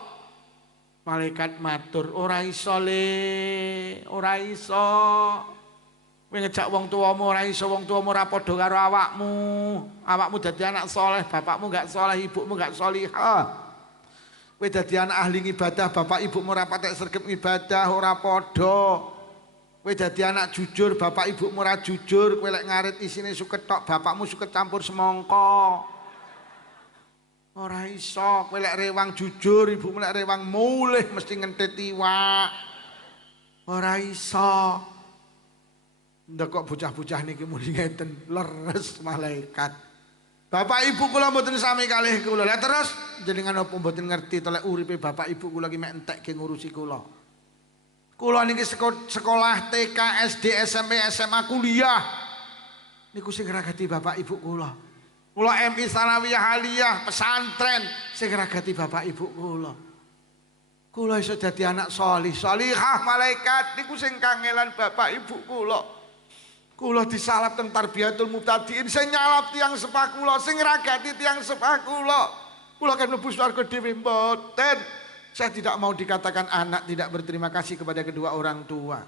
Malaikat matur, "Ora iso le, ora iso." Kowe ngejak wong tuamu ora iso, wong tuamu ora padha karo awakmu. Awakmu dadi anak soleh, bapakmu gak soleh, ibumu gak solihah. Kowe dadi anak ahli ibadah, bapak ibumu ora patek sregep ibadah, ora padha. Kowe dadi anak jujur, bapak ibumu ora jujur, kowe lek ngarit isine suket tok, bapakmu suket campur semangka. Ora iso, kowe lek rewang jujur, ibumu lek rewang mulih mesti ngentit iwak. Ora iso. Ndak kok bocah-bocah niki muni ngeten, leres malaikat. Bapak ibu kula mboten sami kalih kula. Lah terus jenengan apa mboten ngerti to lek uripe bapak ibu kula ki mek entek ge ngurusi kula. Kula niki sekolah TK, SD, SMP, SMA, kuliah. Niku sing ngragati bapak ibu kula. Kula MI Sanawiyah Aliyah, pesantren sing ngragati bapak ibu kula. Kula iso dadi anak sholih, sholihah malaikat niku sing kangelan bapak ibu kula. Kula disalap teng tarbiyatul mubtadiin, sing nyalap tiang sepah kula, sing ngragati tiang sepah kula. Kula kan mlebu swarga dhewe mboten. Saya tidak mau dikatakan anak tidak berterima kasih kepada kedua orang tua.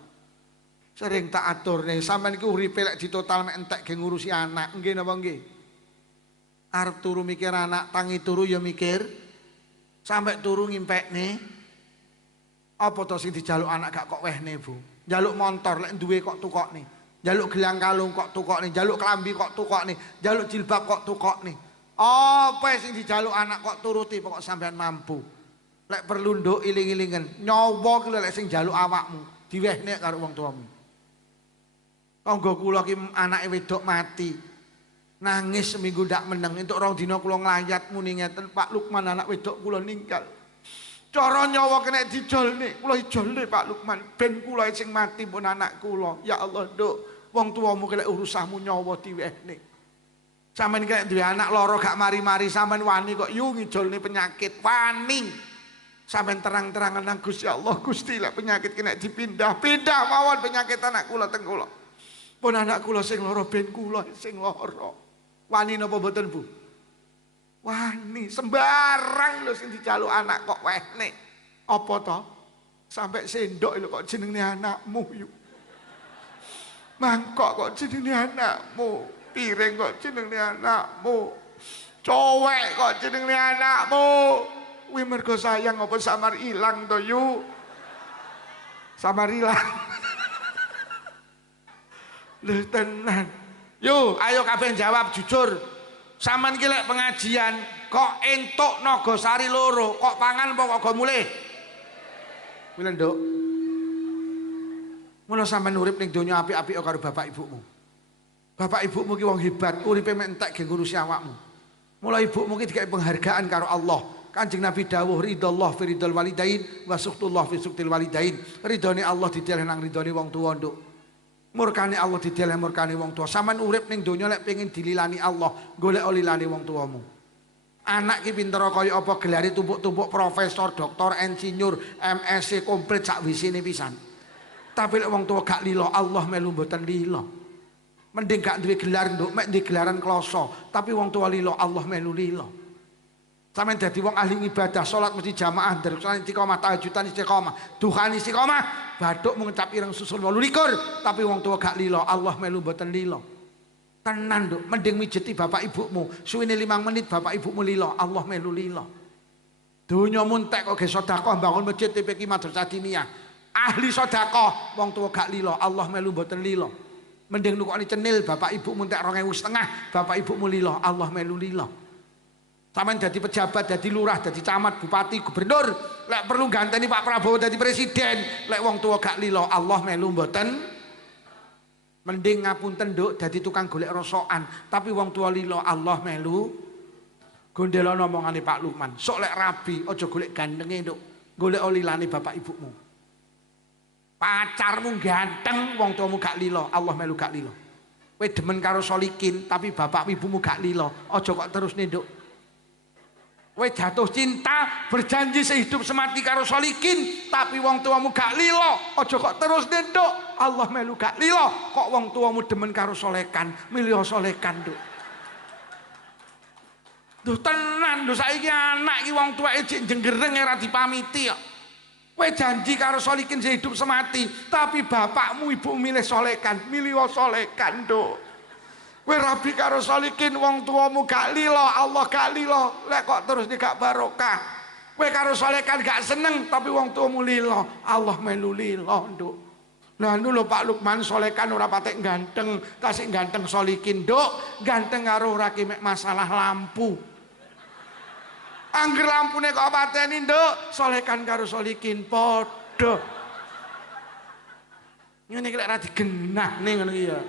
Sering tak atur nih, sampean iki uripe lek ditotal mek entek ge ngurusi anak, nggih napa nggih? Arep turu mikir anak, tangi turu ya mikir. Sampai turu ngimpekne. Apa to sing dijaluk anak gak kok wehne, Bu? Jaluk motor lek duwe kok tukokne. Jaluk gelang kalung kok tukokne, jaluk klambi kok tukokne, jaluk jilbab kok tukokne. Apa sing dijaluk anak kok turuti pokok sampean mampu. Lek perlu nduk iling-ilingen, nyawa ki lek sing jaluk awakmu, diwehne karo wong tuamu. Tangga kula ki anake wedok mati. Nangis seminggu ndak meneng, entuk 2 dina kula nglayat muni ngeten, Pak Lukman anak wedok kula ninggal. Cara nyawa kena dijolne, kula ijolne Pak Lukman, ben kula sing mati pun anak kula. Ya Allah, Nduk, wong tuamu kelek urusanmu nyawa diwehne. Sampeyan kelek duwe anak lara gak mari-mari, sampeyan wani kok yu ngijolne penyakit, wani. Sampeyan terang-terangan nang Gusti Allah, Gusti lek penyakit kena dipindah mawon penyakit anak kula teng kula. Pun anak kula sing lara ben kula sing lara. Wani napa mboten, Bu? Wani sembarang lho sing dijaluk anak kok wehne. Apa to? Sampai sendok lho kok jenenge anakmu yuk. Mangkok kok jenenge anakmu, piring kok jenenge anakmu. Cowek kok jenenge anakmu. Kuwi mergo sayang apa samar ilang to yuk. Samar ilang. Lho tenan. Yo, ayo kabeh jawab jujur. Saman ki lek pengajian kok entuk Nagosari loro, kok pangan apa kok go mulih? Kuwi Nduk. Mula sampean urip ning donya apik-apik karo bapak ibumu. Bapak ibumu ki wong hebat, uripe mek entek ge ngurusi awakmu. Mula ibumu ki dikai penghargaan karo Allah. Kanjeng Nabi dawuh ridallah fi ridal walidain wa suhtullah fi suktil walidain. Ridone Allah dideleh nang ridone wong tuwa, Nduk. Murkane Allah dideleh murkane wong tua. Sampeyan urip ning donya lek pengin dililani Allah, golek lilane wong tuamu. Anak ki pinter kaya apa gelare tumpuk-tumpuk profesor, doktor, insinyur, MSc komplit sak wisine pisan. Tapi lek wong tua gak lilo, Allah melu mboten lilo. Mending gak duwe gelar, Nduk, mek duwe gelaran kloso, tapi wong tua lilo, Allah melu lilo. Sampeyan dadi wong ahli ibadah, salat mesti jamaah, salat istiqomah, tahajudan istiqomah, duhan istiqomah, bathuk mengucap ireng susul 28, tapi wong tua gak lilo, Allah melu mboten lilo. Tenan nduk, mending mijeti bapak ibumu, suwene 5 menit bapak ibumu lilo, Allah melu lilo. Donya muntek kok ge sedekah bangun masjid TPQ Madrasah Diniyah. Ahli sedekah, wong tua gak lilo, Allah melu mboten lilo. Mending nukoni cenil bapak ibumu entek 2.500, bapak ibumu lilo, Allah melu lilo. Sampeyan dadi pejabat, dadi lurah, dadi camat, bupati, gubernur, lek perlu ganteni Pak Prabowo dadi presiden, lek wong tua gak lilo, Allah melu mboten. Mending ngapunten nduk dadi tukang golek rosokan, tapi wong tua lilo, Allah melu. Gondelana omongane Pak Lukman, sok lek rabi aja golek gantenge nduk, golek lilane bapak ibumu. Pacarmu ganteng, wong tuamu gak lilo, Allah melu gak lilo. Kowe demen karo solikin, tapi bapak ibumu gak lilo, aja kok terus nduk. Kowe jatuh cinta, berjanji sehidup semati karo solikin, tapi wong tuamu gak lilo, aja kok terus nduk. Allah melu gak lilo, kok wong tuamu demen karo solekan, milih solekan nduk. Duh tenan lho, saiki anak iki wong tuweke jek jenggereng ora dipamiti kok. Kowe janji karo solikin sehidup semati, tapi bapakmu ibu milih solekan, milih solekan nduk. Kowe rabi karo solikin, wong tuamu gak lilo, Allah gak lilo, lek kok terus gak barokah. Kowe karo solekan gak seneng, tapi wong tuamu lilo, Allah melu lilo nduk. Nah lho Pak Lukman, solekan ora patek ganteng, tasik ganteng solikin nduk, ganteng karo ora mek masalah lampu. Angger lampune kok pateni nduk, solekan karo solikin padha. Ngene iki lek ra digenahne ngono iki ya.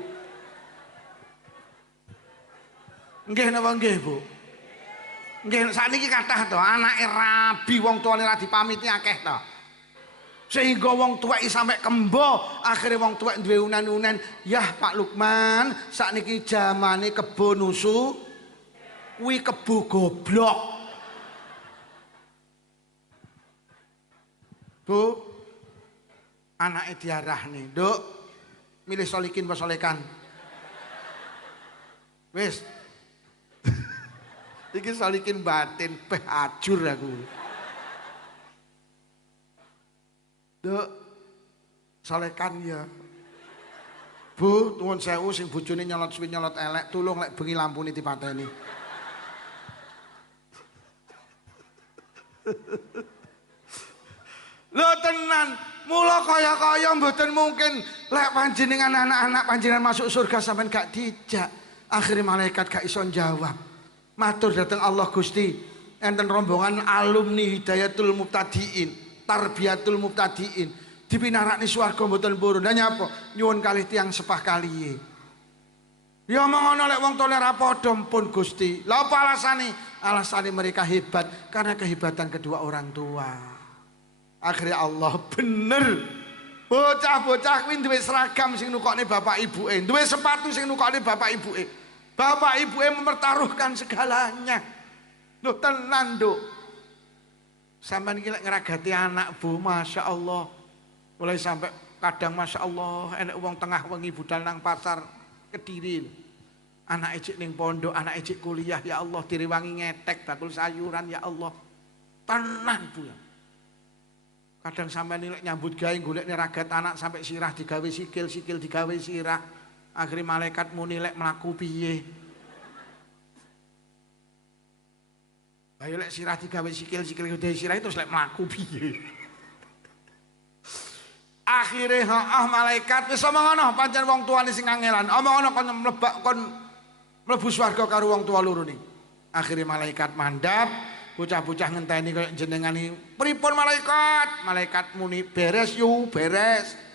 Nggih napa nggih, Bu? Nggih, sakniki kathah to, anake rabi wong tuane ra dipamiti akeh to. Sehingga wong tuwek sampe kembo, akhire wong tuwek duwe unen-unen, "Yah Pak Lukman, sakniki jamane kebo nusu, kuwi kebo goblok." Bu, anake diarahne, "Nduk, milih solikin apa solekan?" Wis. Iki solikin batin, peh ajur aku. Duk, solekan ya. Bu, nuwun sewu sing bojone nyolot suwi nyolot elek, tulung lek bengi lampune dipateni. Lho tenan, mula kaya-kaya mboten mungkin lek panjenengan anak-anak panjenengan masuk surga sampean gak dijak. Akhire malaikat gak iso jawab. Matur dateng Allah Gusti, enten rombongan alumni Hidayatul Mubtadiin, Tarbiyatul Mubtadiin, dipinarakne swarga mboten purun. Lah nyapa? Nyuwun kalih tiyang sepah kaliye. Ya omong ana lek wong tone ra padha pun Gusti. Lah apa alasane? Alasane mereka hebat karena kehebatan kedua orang tua. Akhirnya Allah bener. Bocah-bocah kuwi duwe seragam sing nukokne bapak ibuke, duwe sepatu sing nukokne bapak ibuke. Bapak ibuke mempertaruhkan segalanya. Loh tenan nduk. Sampeyan iki lek ngragati anak, Bu, Masya Allah. Mulai sampai kadang Masya Allah enek wong tengah wengi budal nang pasar Kediri. Anak ejek ning pondok, anak ejek kuliah, ya Allah direwangi ngetek bakul sayuran, ya Allah. Tenan, Bu. Kadang sampeyan lek nyambut gawe golekne ragat anak sampai sirah digawe sikil, sikil digawe sirah. Akhirnya malaikat muni lek mlaku piye. Ayo lek sirah digawe sikil, sikil digawe sirah terus lek mlaku piye. Akhirnya malaikat wis omong ngono, pancen wong tuane sing kangelan. Omong ngono kon mlebak kon mlebu swarga karo wong tua loro ni. Akhirnya malaikat mandap, bocah-bocah ngenteni kaya jenengane, "Pripun malaikat?" Malaikat muni, "Beres yu, beres."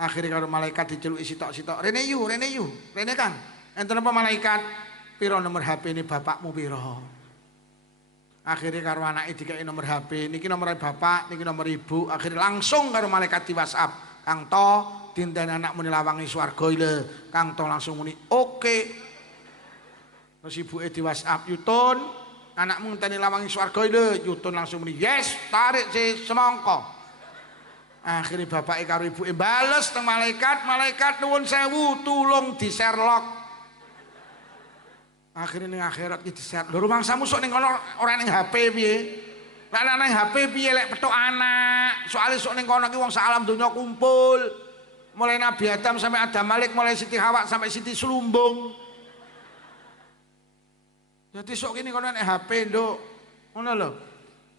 Akhirnya karo malaikat diceluki sitok-sitok, "Rene yu, rene yu, rene Kang. Enten apa malaikat? Piro nomor HP ini bapakmu piro?" Akhirnya karo anake dikeki nomor HP, niki nomor bapak, niki nomor ibu. Akhirnya langsung karo malaikat di WhatsApp, "Kang To, dinten anakmu nilawangi swarga ile." Kang To langsung muni, "Oke." Terus ibuke di WhatsApp, "Yutun, anakmu ngenteni lawangi swarga ile." Yutun langsung muni, "Yes, tarik si semongko." Akhirnya bapak karo ibu bales teng malaikat, "Malaikat nuwun sewu tulung di Sherlock." Akhire ning akhirat ki diset. Lho rumangsamu sok ning kono ora ning HP piye? Lek ana ning HP piye lek petuk anak? Soale sok ning kono ki wong sak alam donya kumpul. Mulai Nabi Adam sampai Adam Malik, mulai Siti Hawa sampai Siti Selumbung. Jadi sok ini kono ning HP nduk. Ngono lho.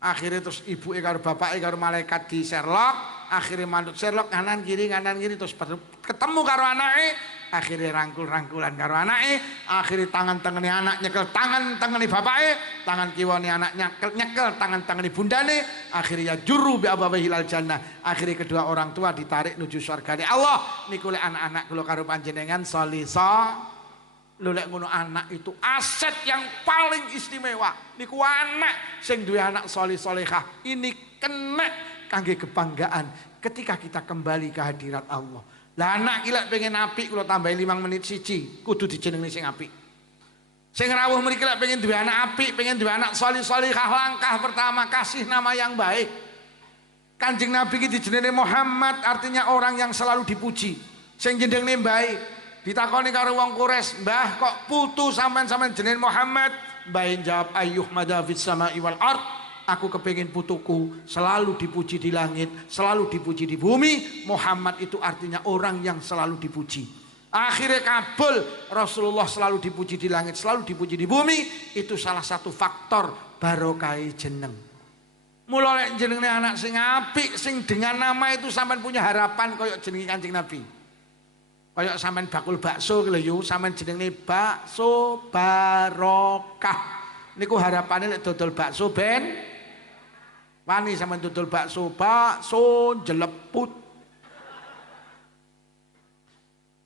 Akhirnya terus ibuke karo bapake karo malaikat di Sherlock, akhirnya manut Sherlock kanan kiri terus ketemu karo anake, akhirnya rangkul-rangkulan karo anake, akhirnya tangan tengene anak nyekel tangan tengene bapake, tangan kiwane anak nyekel tangan tengene bundane, akhirnya juru bi abawahi hilal jannah, akhirnya kedua orang tua ditarik menuju surgane Allah. Niku lek anak-anak kula karo panjenengan solisa. Lho lek ngono anak itu aset yang paling istimewa. Niku anak sing duwe anak soleh-solehah. Ini kena kangge kebanggaan ketika kita kembali ke hadirat Allah. Lah anak ki lek pengen apik kula tambahi 5 menit siji, kudu dijenengi sing apik. Sing rawuh mriki lek pengen duwe anak apik, pengen duwe anak soleh-solehah, langkah pertama kasih nama yang baik. Kanjeng Nabi ki dijenenge Muhammad, artinya orang yang selalu dipuji. Sing jenenge baik. Ditakoni karo wong Quraisy, "Mbah, kok putu sampean jenenge Muhammad?" Mbah jawab, "Ayyuh madafis sama'i wal ard." Aku kepengin putuku selalu dipuji di langit, selalu dipuji di bumi. Muhammad itu artinya orang yang selalu dipuji. Akhirnya kabul, Rasulullah selalu dipuji di langit, selalu dipuji di bumi. Itu salah satu faktor barokah jeneng. Mula lek jenenge anak sing apik, sing dengan nama itu sampean punya harapan koyok jenenge Kanjeng Nabi. Kayak sampean bakul bakso lho yu, sampean jenenge bakso barokah. Niku harapane lek dodol bakso ben wani sampean dodol bakso jeleput.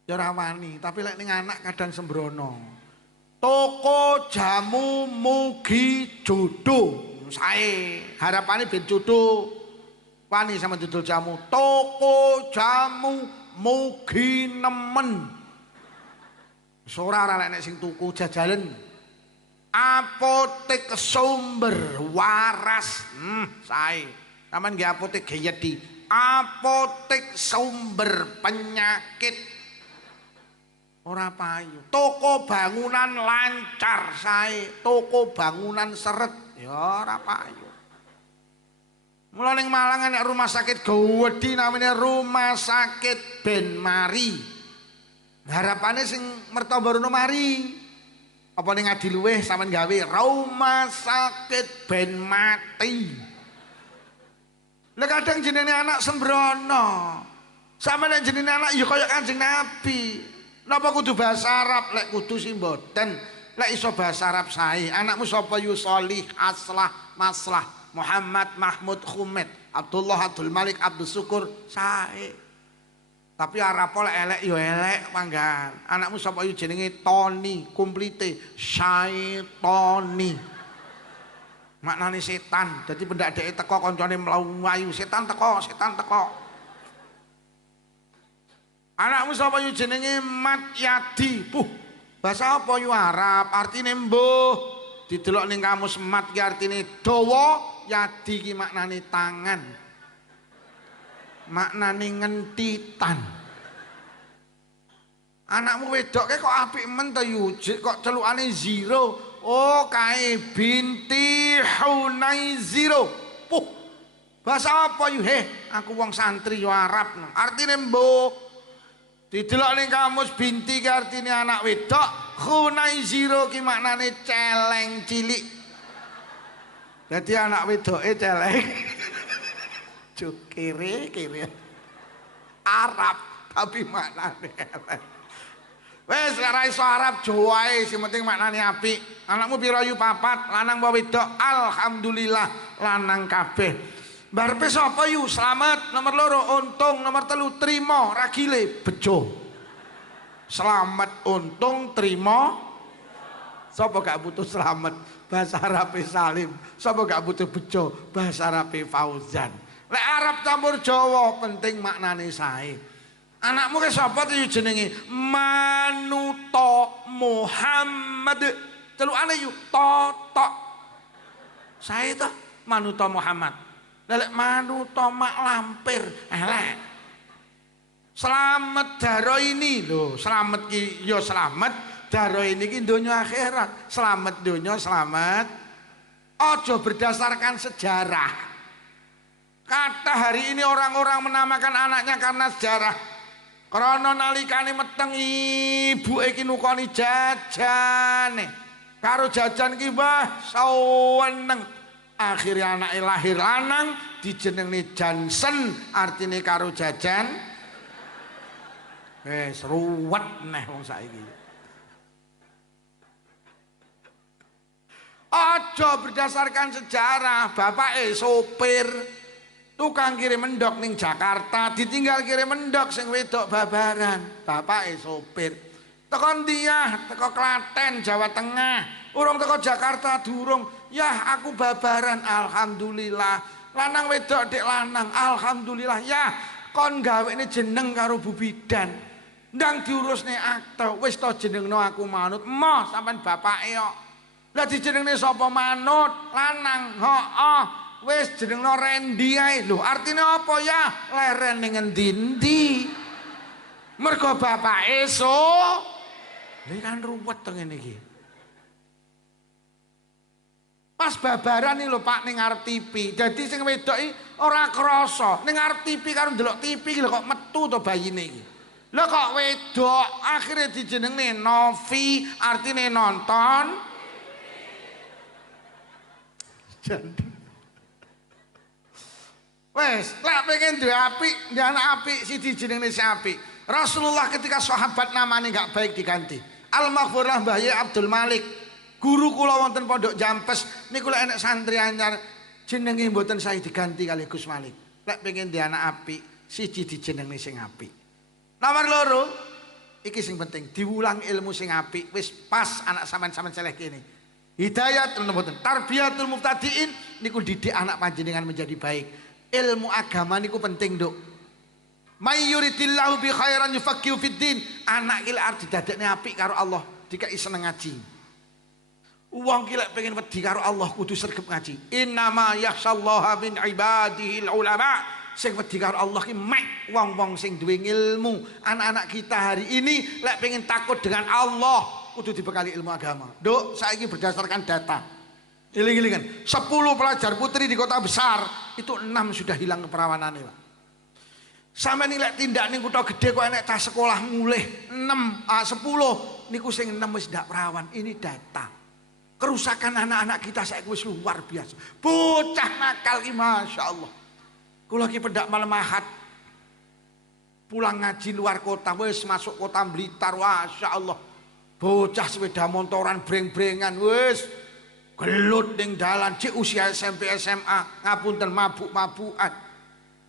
Ya ora wani, tapi lek ning anak kadang sembrono. Toko jamu mugi jodoh. Sae, harapane ben jodoh. Wani sampean dodol jamu, toko jamu mugi nemen. Ora nek sing tuku jajalan. Apotek sumber waras. Sae. Sampeyan nggih apotek Gayedi. Apotek sumber penyakit. Ora payu. Toko bangunan lancar sae. Toko bangunan seret. Ya ora payu. Mula ning Malang nek rumah sakit gawedi namanya Rumah Sakit Ben Mari. Harapane sing mertaba rono mari. Apa ning Adiluweh sampean gawe Rumah Sakit Ben Mati. Lah kadang jenenge anak sembrono. Sampeyan nek jenenge anak ya kaya Kanjeng Nabi. Napa kudu bahasa Arab? Lek kudu sih mboten. Lek iso bahasa Arab sae. Anakmu sapa yu Sholih, Aslah, Maslah. Muhammad, Mahmud, Khumet, Abdullah, Abdul Malik, Abdul Syukur, sae. Tapi Arab oleh elek yo elek panggan. Anakmu sapa yo jenenge Tony, komplite Syaitoni. Maknane setan. Dadi pendak dhek teko kancane mlayu, setan teko. Anakmu sapa yo jenenge Mat Yadi. Bahasa apa yo Arab? Artine mbuh. Didelok ning kamus mat ki artine dawa, yadi ki maknane tangan. Maknane ngentitan. Anakmu wedoke kok apik men to Yujik, kok celukane Zero. Oh, kae binti Hunay Zero. Bahasa apa yu? Aku wong santri yo Arab. Artine mbok. Didelok ning kamus binti ki artine anak wedok. Khunai Ziro ki maknane celeng cilik. Jadi anak wedoke celeng. Cuk kiri Arab tapi maknane elek. Wes ora iso Arab Jawa ae, sing penting maknane apik. Anakmu pira yu 4, lanang apa wedok? Alhamdulillah lanang kabeh. Barepe sapa yu? Slamet. Nomor 2 Untung, nomor 3 Trimo, ragile bejo. Selamat, untung, terima. Sapa gak butuh selamat? Bahasa Arab Salim. Sapa gak butuh bejo? Bahasa Arab Fauzan. Lek Arab campur Jawa penting maknane sae. Anakmu ke sapa tuh jenenge? Manuto Muhammad. Celukane yu Totok. Sae to Manuto Muhammad. Lek Manuto Mak Lampir elek. Selamat daro ini loh, selamat ki yo selamat, Daro ini donya akhirat, selamat donya, selamat. Ojo berdasarkan sejarah. Kata hari ini orang-orang menamakan anaknya karena sejarah. Karena nalikane meteng ibu iki nukoni jajan. Karo jajan ki mbah saweneng. Akhirnya anake lahir lanang dijenengi Jansen, artine karo jajan. Wis ruwet neh wong saiki. Aja berdasarkan sejarah. Bapake sopir, tukang kirim mendok ning Jakarta, ditinggal kirim mendok sing wedok babaran. Bapake sopir. Teko Ndiah, teko Klaten, Jawa Tengah. Urung teko Jakarta durung. Yah aku babaran, alhamdulillah. Lanang wedok dek lanang, alhamdulillah. Yah kon gawene jeneng karo Bu Bidan. Ndang diurusne akte, wis to jenengno aku manut. Moh sampean bapake kok. Lah dijenengne sapa manut? Lanang. Heeh. Wis jenengno Rendi ae. Lho artine apa ya? Leren ning endi-endi. Mergo bapake lha kan ruwet to ngene iki. Pas babaran iki lho Pak ning ngarep TV. Dadi sing wedok iki ora krasa. Ning ngarep TV karo ndelok TV iki lho kok metu to bayine iki. Lha kok wedok akhirnya dijenengne Novi, artine nonton. Wes, lek pengen duwe apik, duwe anak apik siji jenenge si apik. Rasulullah ketika sahabat namanya gak baik diganti. Al-Maghfurlah Mbah Yai Abdul Malik. Guru kula wonten Pondok Jampes niku lek enek santri anyar jenenge mboten saya diganti kali Gus Malik. Lek pengen duwe anak apik, siji dijenengne sing apik. Nomor loro, iki sing penting, diulang ilmu sing apik wis pas anak sampean-sampean seleh kene. Hidayatul mboten, tarbiyatul mubtadiin niku didik anak panjenengan menjadi baik. Ilmu agama niku penting, Nduk. May yuridillahu bi khairan yufaqihu fiddin. Anak iki arep didadekne apik karo Allah, dikai seneng ngaji. Wong ki lek pengen wedi karo Allah kudu sregep ngaji. Innama yakhsyallaha min ibadihil ulama. Sing wedi karo Allah ki mek wong-wong sing duwe ilmu. Anak-anak kita hari ini lek pengen takut dengan Allah kudu dibekali ilmu agama. Duk, saiki berdasarkan data. Iling-ilingan, 10 pelajar putri di kota besar itu 6 sudah hilang keperawanannya, Pak. Sampe nilai tindak ning kutha gede kok enek cah sekolah mulih 10 niku sing 6 wis ndak perawan. Ini data. Kerusakan anak-anak kita saiki wis luar biasa. Bocah nakal ki masyaallah. Kula ki pendak malam Ahad pulang ngaji luar kota wis masuk kota Blitar, masyaallah. Bocah sepeda motoran breng-brengan wis gelut ning dalan cek usia SMP SMA ngapunten mabuk-mabukan.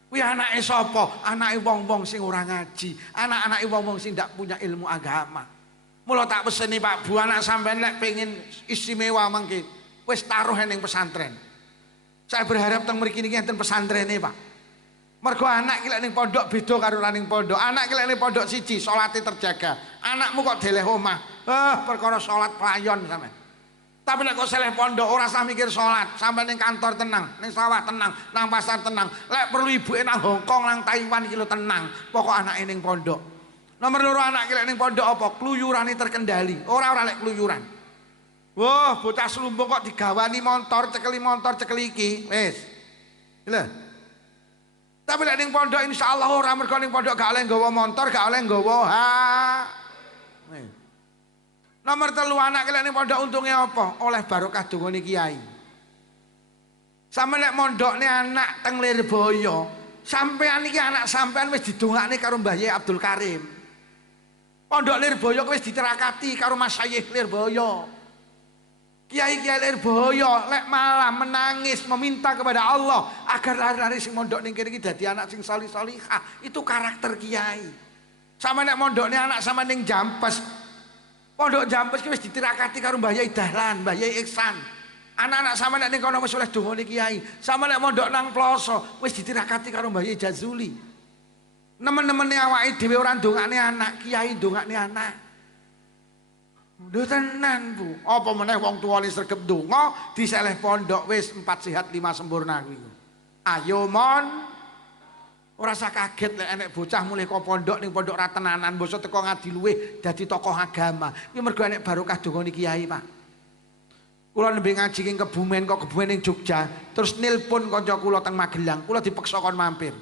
Kuwi anake sapa? Anake wong-wong sing ora ngaji, anak-anake wong-wong sing ndak punya ilmu agama. Mula tak peseni Pak Bu, anak sampean lek pengin istimewa mangke wis taruh ning pesantren. Saya berharap teng mriki niki enten pesantrene, Pak. Mergo anak ki lek ning pondok beda karo ning pondok. Anak ki lek ning pondok siji salate terjaga. Anakmu kok deleh omah. Perkara salat pelayon sampean. Tapi nek kok seleh pondok ora usah mikir salat, sampai ning kantor tenang, ning sawah tenang, nang pasar tenang. Lek perlu ibuke nang Hongkong, nang Taiwan iki lho tenang. Pokok anake ning pondok. Nomor loro anak ki lek ning pondok apa? Kluyurane terkendali. Ora lek kluyuran. Wah, bocah slumbung kok digawani motor, cekel iki. Wis. Lho. Tapi lek ning pondok insyaallah ora, mergo ning pondok gak oleh nggawa motor, gak oleh nggawa Nomor 3 anak lek ning pondok untunge apa? Oleh barokah dongane kiai. Sampe lek mondokne anak teng Lirboyo, sampean iki anak sampean wis didongakne karo Mbah Yai Abdul Karim. Pondok Lirboyo wis diterakati karo Mas Syekh Lirboyo. Kiai-kiai Lirboyo lek malah menangis meminta kepada Allah agar lari-lari sing mondok ning kene iki dadi anak sing salih-salihah. Itu karakter kiai. Sama nek mondokne anak sama ning Jampes. Pondok Jampes ki wis ditirakati karo Mbah Yai Dahlan, Mbah Yai Iksan. Anak-anak sama nek ning kono wis oleh dongane kiai. Sama nek mondok nang Ploso wis ditirakati karo Mbah Yai Jazuli. Nemen-nemene awake dhewe ora ndongakne anak, kiai ndongakne anak. Lho tenan Bu, apa meneh wong tuwane sregep donga diseleh pondok wis 4 sehat 5 sempurna kuwi. Ayo mon Ora usah kaget lek enek bocah mulih kok pondok ning pondok ra tenanan basa teko ngadiluwe dadi tokoh agama. Iki mergo enek barokah dongane kiai, Pak. Kula nembe ngaji ing Kebumen kok Kebumen ning Jogja, terus nilpun kanca kula teng Magelang, kula dipeksa kon mampir.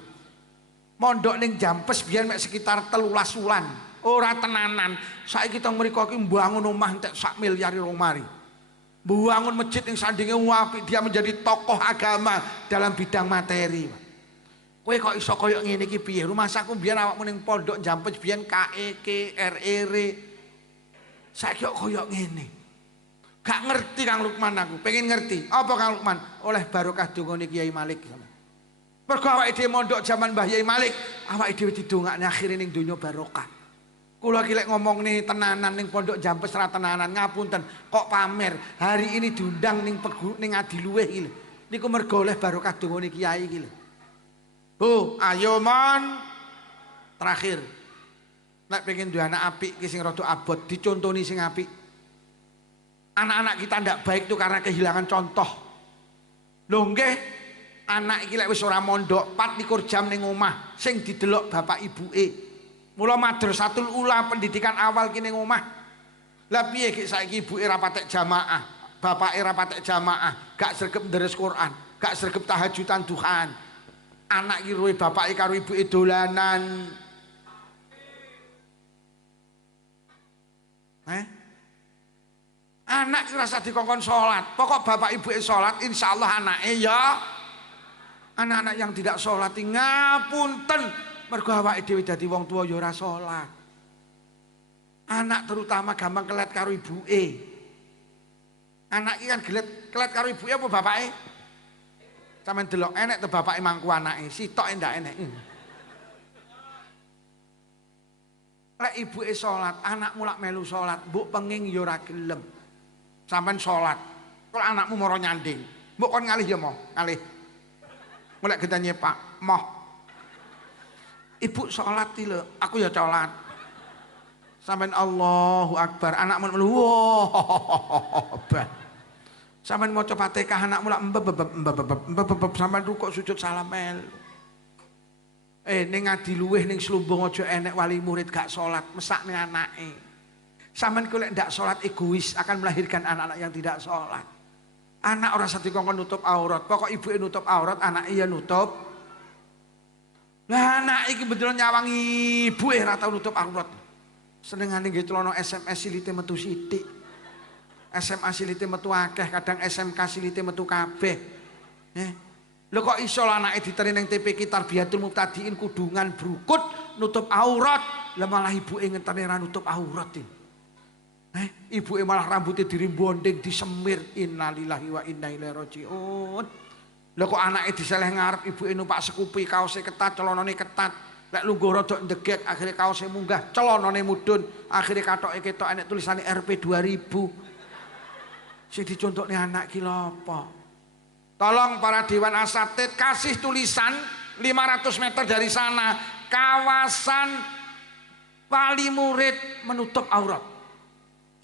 Mondok ning Jampes biyen mek sekitar 13 wulan. Ora tenanan. Saiki teng mriko iki mbangun omah entek 1 miliar mari. Mbangun masjid ning sandinge apik, dia menjadi tokoh agama dalam bidang materi. Kowe kok iso koyo ngene iki piye? Rumah saku biyen awakmu ning pondok Jampes biyen KEK, RR. Saiki kok koyo ngene. Gak ngerti Kang Lukman aku, pengen ngerti. Apa Kang Lukman? Oleh barokah dongane Kiai Malik. Mergo awake dhewe mondok zaman Mbah Yai Malik, awake dhewe didongakne akhire ning donya barokah. Kula iki lek ngomong nih tenanan ning pondok Jampes ra tenanan, ngapunten. Kok pamer? Hari ini diundang ning ning Adiluwih iki lho. Niku mergo oleh barokah dongane Kiai iki lho. Bu, ayo mon. Terakhir. Nek pengen duwe anak apik ki sing rada abot, dicontoni sing apik. Anak-anak kita ndak baik itu karena kehilangan contoh. Lho nggih, anak iki lek wis ora mondok 24 jam ning omah, sing didelok bapak ibuke. Mula madrasatul ula pendidikan awal ki ning omah. Lah piye ki saiki ibuke ra patek jamaah, bapake ra patek jamaah, gak sregep deres Quran, gak sregep tahajudan duhaan. Anak iki ruwe bapake karo ibuke dolanan. Anak ki rasa dikongkon salat. Pokok bapak ibuke salat, insyaallah anake ya. Anak-anak yang tidak salat ngapunten mergo awake dhewe dadi wong tuwa ya ora salat. Anak terutama gampang kelet karo ibuke. Anak iki kan kelet karo ibuke apa bapake? Sampeyan delok enek te bapake mangku anake, sitoke ndak enek. Lek ibuke salat, anakmu lak melu salat, mbok penging ya ora gelem. Sampeyan salat, kok anakmu mara nyanding. Mbok kon ngalih ya moh, ngalih. Mulai kita nyepak, moh. Ibu salat iki lho, aku ya salat. Sampeyan Allahu Akbar, anakmu melu wah. Sampeyan maca Fatihah anakmu lak mbeb sampeyan rukuk sujud salam melu. Ning Adiluwih ning Slumbung aja enek wali murid gak salat, mesakne anake. Sampeyan kok lek ndak salat egois akan melahirkan anak-anak yang tidak salat. Anak ora sati kongkon nutup aurat, pokok ibuke nutup aurat, anake ya nutup. Lah anak iki bener nyawang ibuke ora tau nutup aurat. Senengane nggih celana SMS silite metu sithik. SMA silite metu akeh, kadang SMK silite metu kabeh. Lho kok iso anake diteri ning TPQ Tarbiyatul Mubtadiin kudungan brukut nutup aurat, lah malah ibuke ngenteni ra nutup aurat iki. Ibuke malah rambutnya dirimbonding disemir, innalillahi wa inna ilaihi rajiun. Lho kok anake diseleh ngarep ibuke numpak sekupi, kaose ketat, celanane ketat. Lek lungguh rada ndegek akhire kaose munggah, celanane mudhun, akhire katoke ketok enek tulisane RP 2000. Sing dicontokne anak ki lho apa? Tolong para dewan asatid kasih tulisan 500 meter dari sana, kawasan wali murid menutup aurat.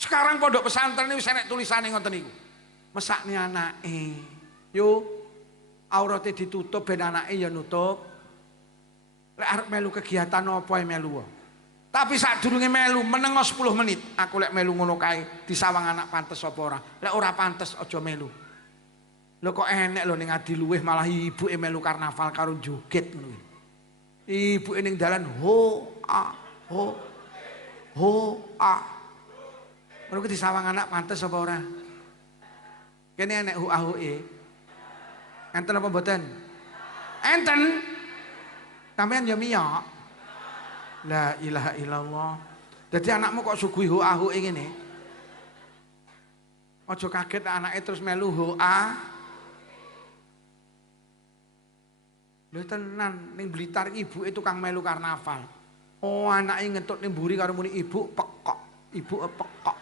Sekarang pondok pesantren ini wis enek tulisane ngoten niku. Mesakne anake. Yo aurate ditutup ben anake ya nutup. Lek arep melu kegiatan apa ae melu. Tapi sadurunge melu menengo 10 menit, aku lek melu ngono kae disawang anak pantes apa ora. Lek ora pantes aja melu. Lho kok enek lho ning Adiluwih malah ibuke melu karnaval karo joget ngono. Ibuke ning dalan ho a. Ngono ku disawang anak pantes apa ora? Kene enek ho a ho e. Enten apa mboten? Enten. Sampeyan ya miyok. La ilaha illallah. Jadi anakmu kok suguhi ho a ho e ngene. Aja kaget anake terus melu ho a. Lho tenan ning Blitar ibuke tukang melu karnaval. Oh anake ngentut ning mburi karo muni ibu pekok, ibu pekok.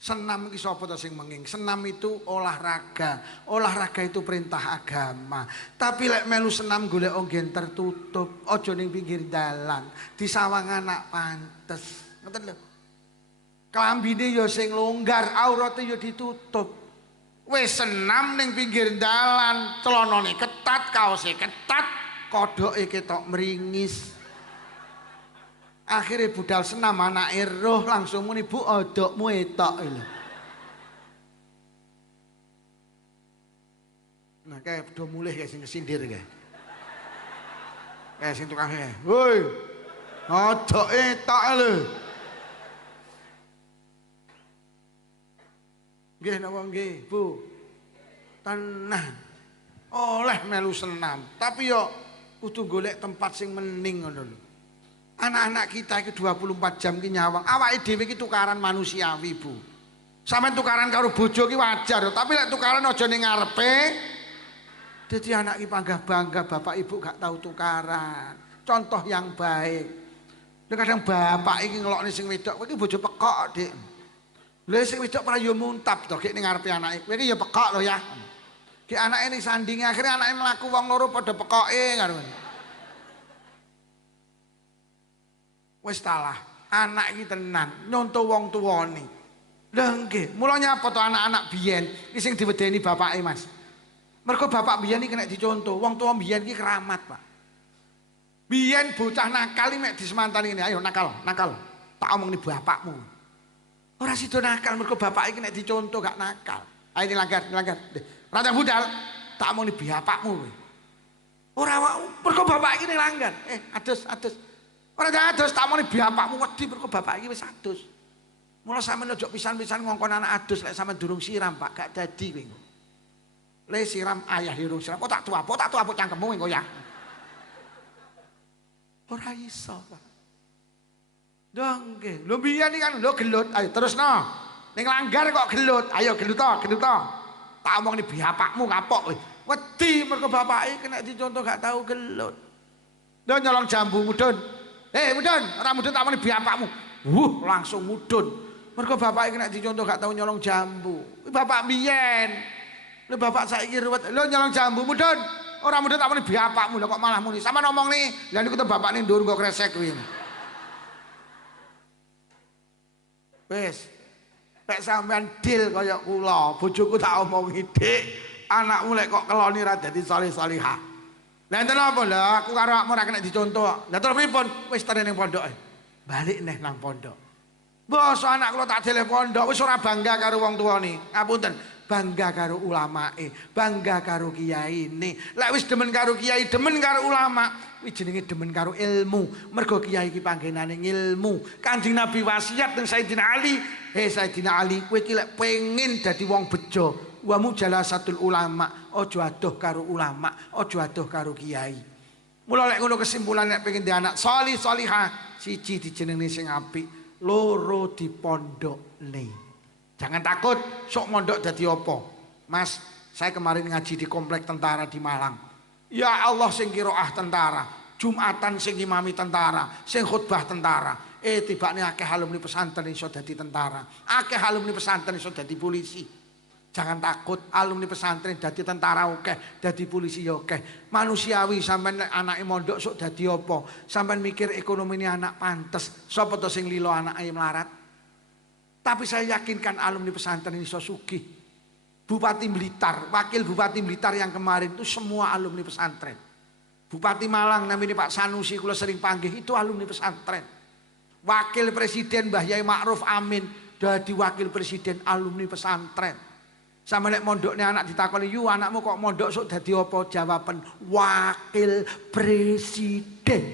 Senam iki sapa to sing menging? Senam itu olahraga. Olahraga itu perintah agama. Tapi lek melu senam golek onggen tertutup, aja ning pinggir dalan, disawang anak pantes. Ngoten lho. Klambine ya sing longgar, aurate ya ditutup. Wis senam ning pinggir dalan, celanane ketat, kaose ketat, kodoke ketok meringis. Akhirnya budal senam anake roh langsung muni, "Bu, odokmu etok." Nah, kayak udah mulai kayak sing kesindir kayak. Kayak sing tukangnya, "Woi, odok etok lho." Nggih napa nggih, Bu? Tenang. Oleh melu senam, tapi yo kudu golek tempat sing mending ngono lho. Anak-anak kita iki 24 jam ki nyawang. Awake dhewe iki tukaran manusiawi, Bu. Sampeyan tukaran karo bojo ki wajar, tapi lek tukaran aja ning ngarepe. Dadi anak iki bangga-bangga bapak ibu gak tahu tukaran. Contoh yang baik. Kadang bapak iki ngelokne sing wedok, kowe iki bojo pekok, Dik. Lha sing wedok ora yo muntap to gek ning ngarepe anake. Kowe iki ya pekok lho ya. Ki anake ning sandinge akhire anake mlaku wong loro padha pekoke karo. Wis talah, anak iki tenan nyontoh wong tuwane. Lha nggih, mula nyapa to anak-anak biyen iki sing diwedeni bapake, Mas. Mergo bapak biyen iki kena dicontoh, wong tuwa biyen iki keramat, Pak. Biyen bocah nakal iki mek disemantani ngene, ayo nakal, nakal. Tak omongni bapakmu. Ora sida nakal mergo bapak iki nek dicontoh gak nakal. Ayo dilanggar, dilanggar. Raja budal, tak omongni bapakmu kowe. Ora mergo bapak iki langgar. Adus, adus. Ora adus, tak omongni bapakmu wedi mergo bapak iki wis adus. Mula sampeyan ojo pisan-pisan ngongkon anak adus lek sampeyan durung siram, Pak, gak dadi kowe. Le siram ayah durung siram. Kok tak tua cangkemmu kowe ya. Ora iso, Pak. Dong nggih. Lho biyen iki kan lho gelut, ayo terusno. Ning langgar kok gelut, ayo gelut to. Tak omongni bapakmu kapok kowe. Wedi mergo bapake kena dicontoh gak tahu gelut. Lho nyolong jambu mudun. Mudun, ora mudun tak omongni bapakmu. Langsung mudun. Mergo bapake kena dicontoh gak tahu nyolong jambu. Kuwi bapak biyen. Lho bapak saiki ruwet. Lho nyolong jambu mudun. Ora mudun tak omongni bapakmu. Lho kok malah muni. Sampe ngomong nih, lha niku to bapakne ndur nggo kresek kuwi. Wis. Lek sampean dil kaya kula, bojoku tak omongi, "Dik, anakmu lek kok keloni ra dadi saleh-salihah." Lah enten apa lho, aku karo awakmu ora kena dicontoh. Lah terus pripun? Wis tene ning pondoke. Balik neh nang pondok. Basa anak kula tak dele pondok, wis ora bangga karo wong tuane. Ngapunten, bangga karo ulamae, bangga karo kiyaine. Lek wis demen karo kiai, demen karo ulama, kuwi jenenge demen karo ilmu. Mergo kiai iki panggenane ilmu. Kanjeng Nabi wasiat nang Sayyidina Ali, Sayyidina Ali, kowe iki lek pengen dadi wong bejo, wa mujalasatul ulama, aja adoh karo ulama, aja adoh karo kiai. Mula lek ngono kesimpulan nek pengen di anak salih salihah, siji dijenengi sing apik, loro dipondokne. Jangan takut, sok mondok dadi apa? Mas, saya kemarin ngaji di komplek tentara di Malang. Ya Allah sing kiroah tentara, Jumatan sing imami tentara, sing khutbah tentara. Tibane akeh alumni pesantren iso dadi tentara. Akeh alumni pesantren iso dadi polisi. Jangan takut, alumni pesantren dadi tentara akeh, dadi polisi ya akeh. Manusiawi sampean anake mondok sok dadi apa? Sampean mikir ekonomine anak pantes, sapa to sing lilo anake melarat? Tapi saya yakinkan alumni pesantren ini sugih. Bupati Blitar, wakil Bupati Blitar yang kemarin itu semua alumni pesantren. Bupati Malang namanya Pak Sanusi, kula sering panggil, itu alumni pesantren. Wakil Presiden Mbah Yai Ma'ruf Amin dadi wakil presiden alumni pesantren. Sama nek mondokne anak ditakoni, "Yu, anakmu kok mondok sok dadi apa?" Jawaban, wakil presiden.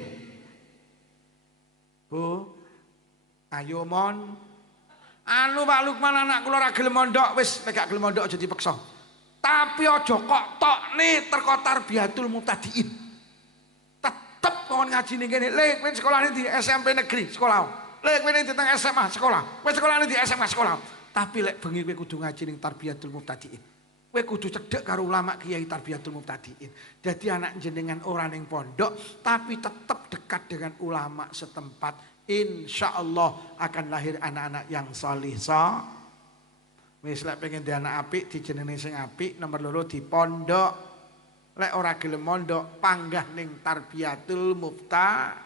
Bu, ayo mon. Anu Pak Lukman, anak kula ora gelem mondok, wis nek gak gelem mondok aja dipeksa. Tapi aja kok tokne teko tarbiyatul mubtadiin. Tetep kon ngaji ning kene. Le kowe sekolahane di SMP negeri, sekolah. Le kowe ning teng SMA, sekolah. Kowe sekolahane di SMA, sekolah. Tapi lek bengi kowe kudu ngaji ning tarbiyatul mubtadiin. Kowe kudu cedhek karo ulama kiai tarbiyatul mubtadiin. Dadi anak jenengan ora ning pondok, tapi tetep dekat dengan ulama setempat. Insya Allah akan lahir anak-anak yang salih. Wis lek pengen di anak apik dijenengi sing apik, nomor loro di pondok. Lek ora gelem mondok, panggah ning tarbiyatul mubta.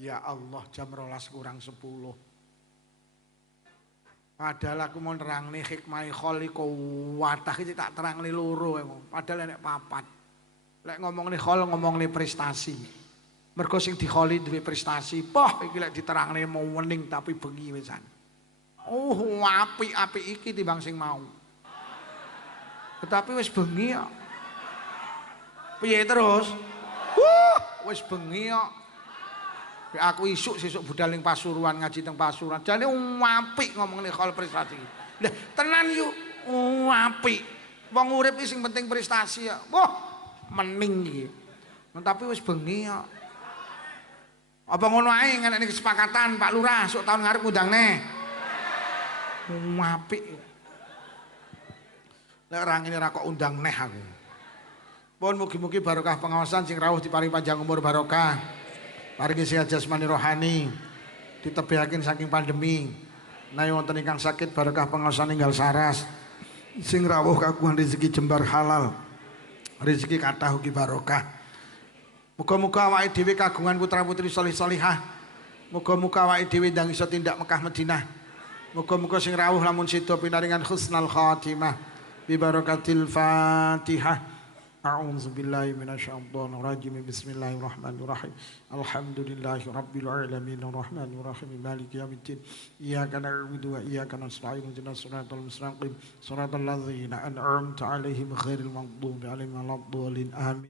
Ya Allah, jam 12 kurang 10. Padahal aku mau nerangne hikmah khol iku watah iki tak terangne loro padahal nek papat. Lek ngomongne khol ngomongne prestasi. Mergo sing dikholi duwe prestasi. Poh iki lek diterangne mau wening tapi bengi wisan. Oh, apik-apik iki timbang sing mau. Tetapi wis bengi kok. Piye terus? Wis bengi kok. Aku isuk sesuk budal ning Pasuruan ngaji teng Pasuruan. Jane apik ngomongne khol prestasi. Lah tenan yuk apik. Wong urip iki sing penting prestasi ya. Wah, mening iki. Tapi wis bengi kok. Apa ngono ae ngenekne kesepakatan Pak Lurah sok tahun ngarep ngundangne. Apik. Lek ora ngene ra kok undang neh aku. Pun mugi-mugi barokah pengawasan sing rawuh diparingi panjang umur barokah. Paringi sehat jasmani rohani. Ditebihaken saking pandemi. Nek wonten ingkang sakit barokah pengawasan ninggal saras. Sing rawuh kagungan rezeki jembar halal. Rezeki kathah ugi barokah. Muga-muga awake dhewe kagungan putra-putri salih-salihah. Muga-muga awake dhewe ndang iso tindak Mekah Madinah. Muga-muga sing rawuh lamun sida pinaringan husnul khatimah bi barakatil Fatihah. A'udzu billahi minasyaitonir rajim. Bismillahirrahmanirrahim. Alhamdulillahi rabbil alamin arrahmanir rahim maliki yaumiddin. Iyyaka na'budu wa iyyaka nasta'in ihdinas siratal mustaqim. Shiratal ladzina an'amta 'alaihim ghairil maghdubi 'alaihim waladdallin. Amin.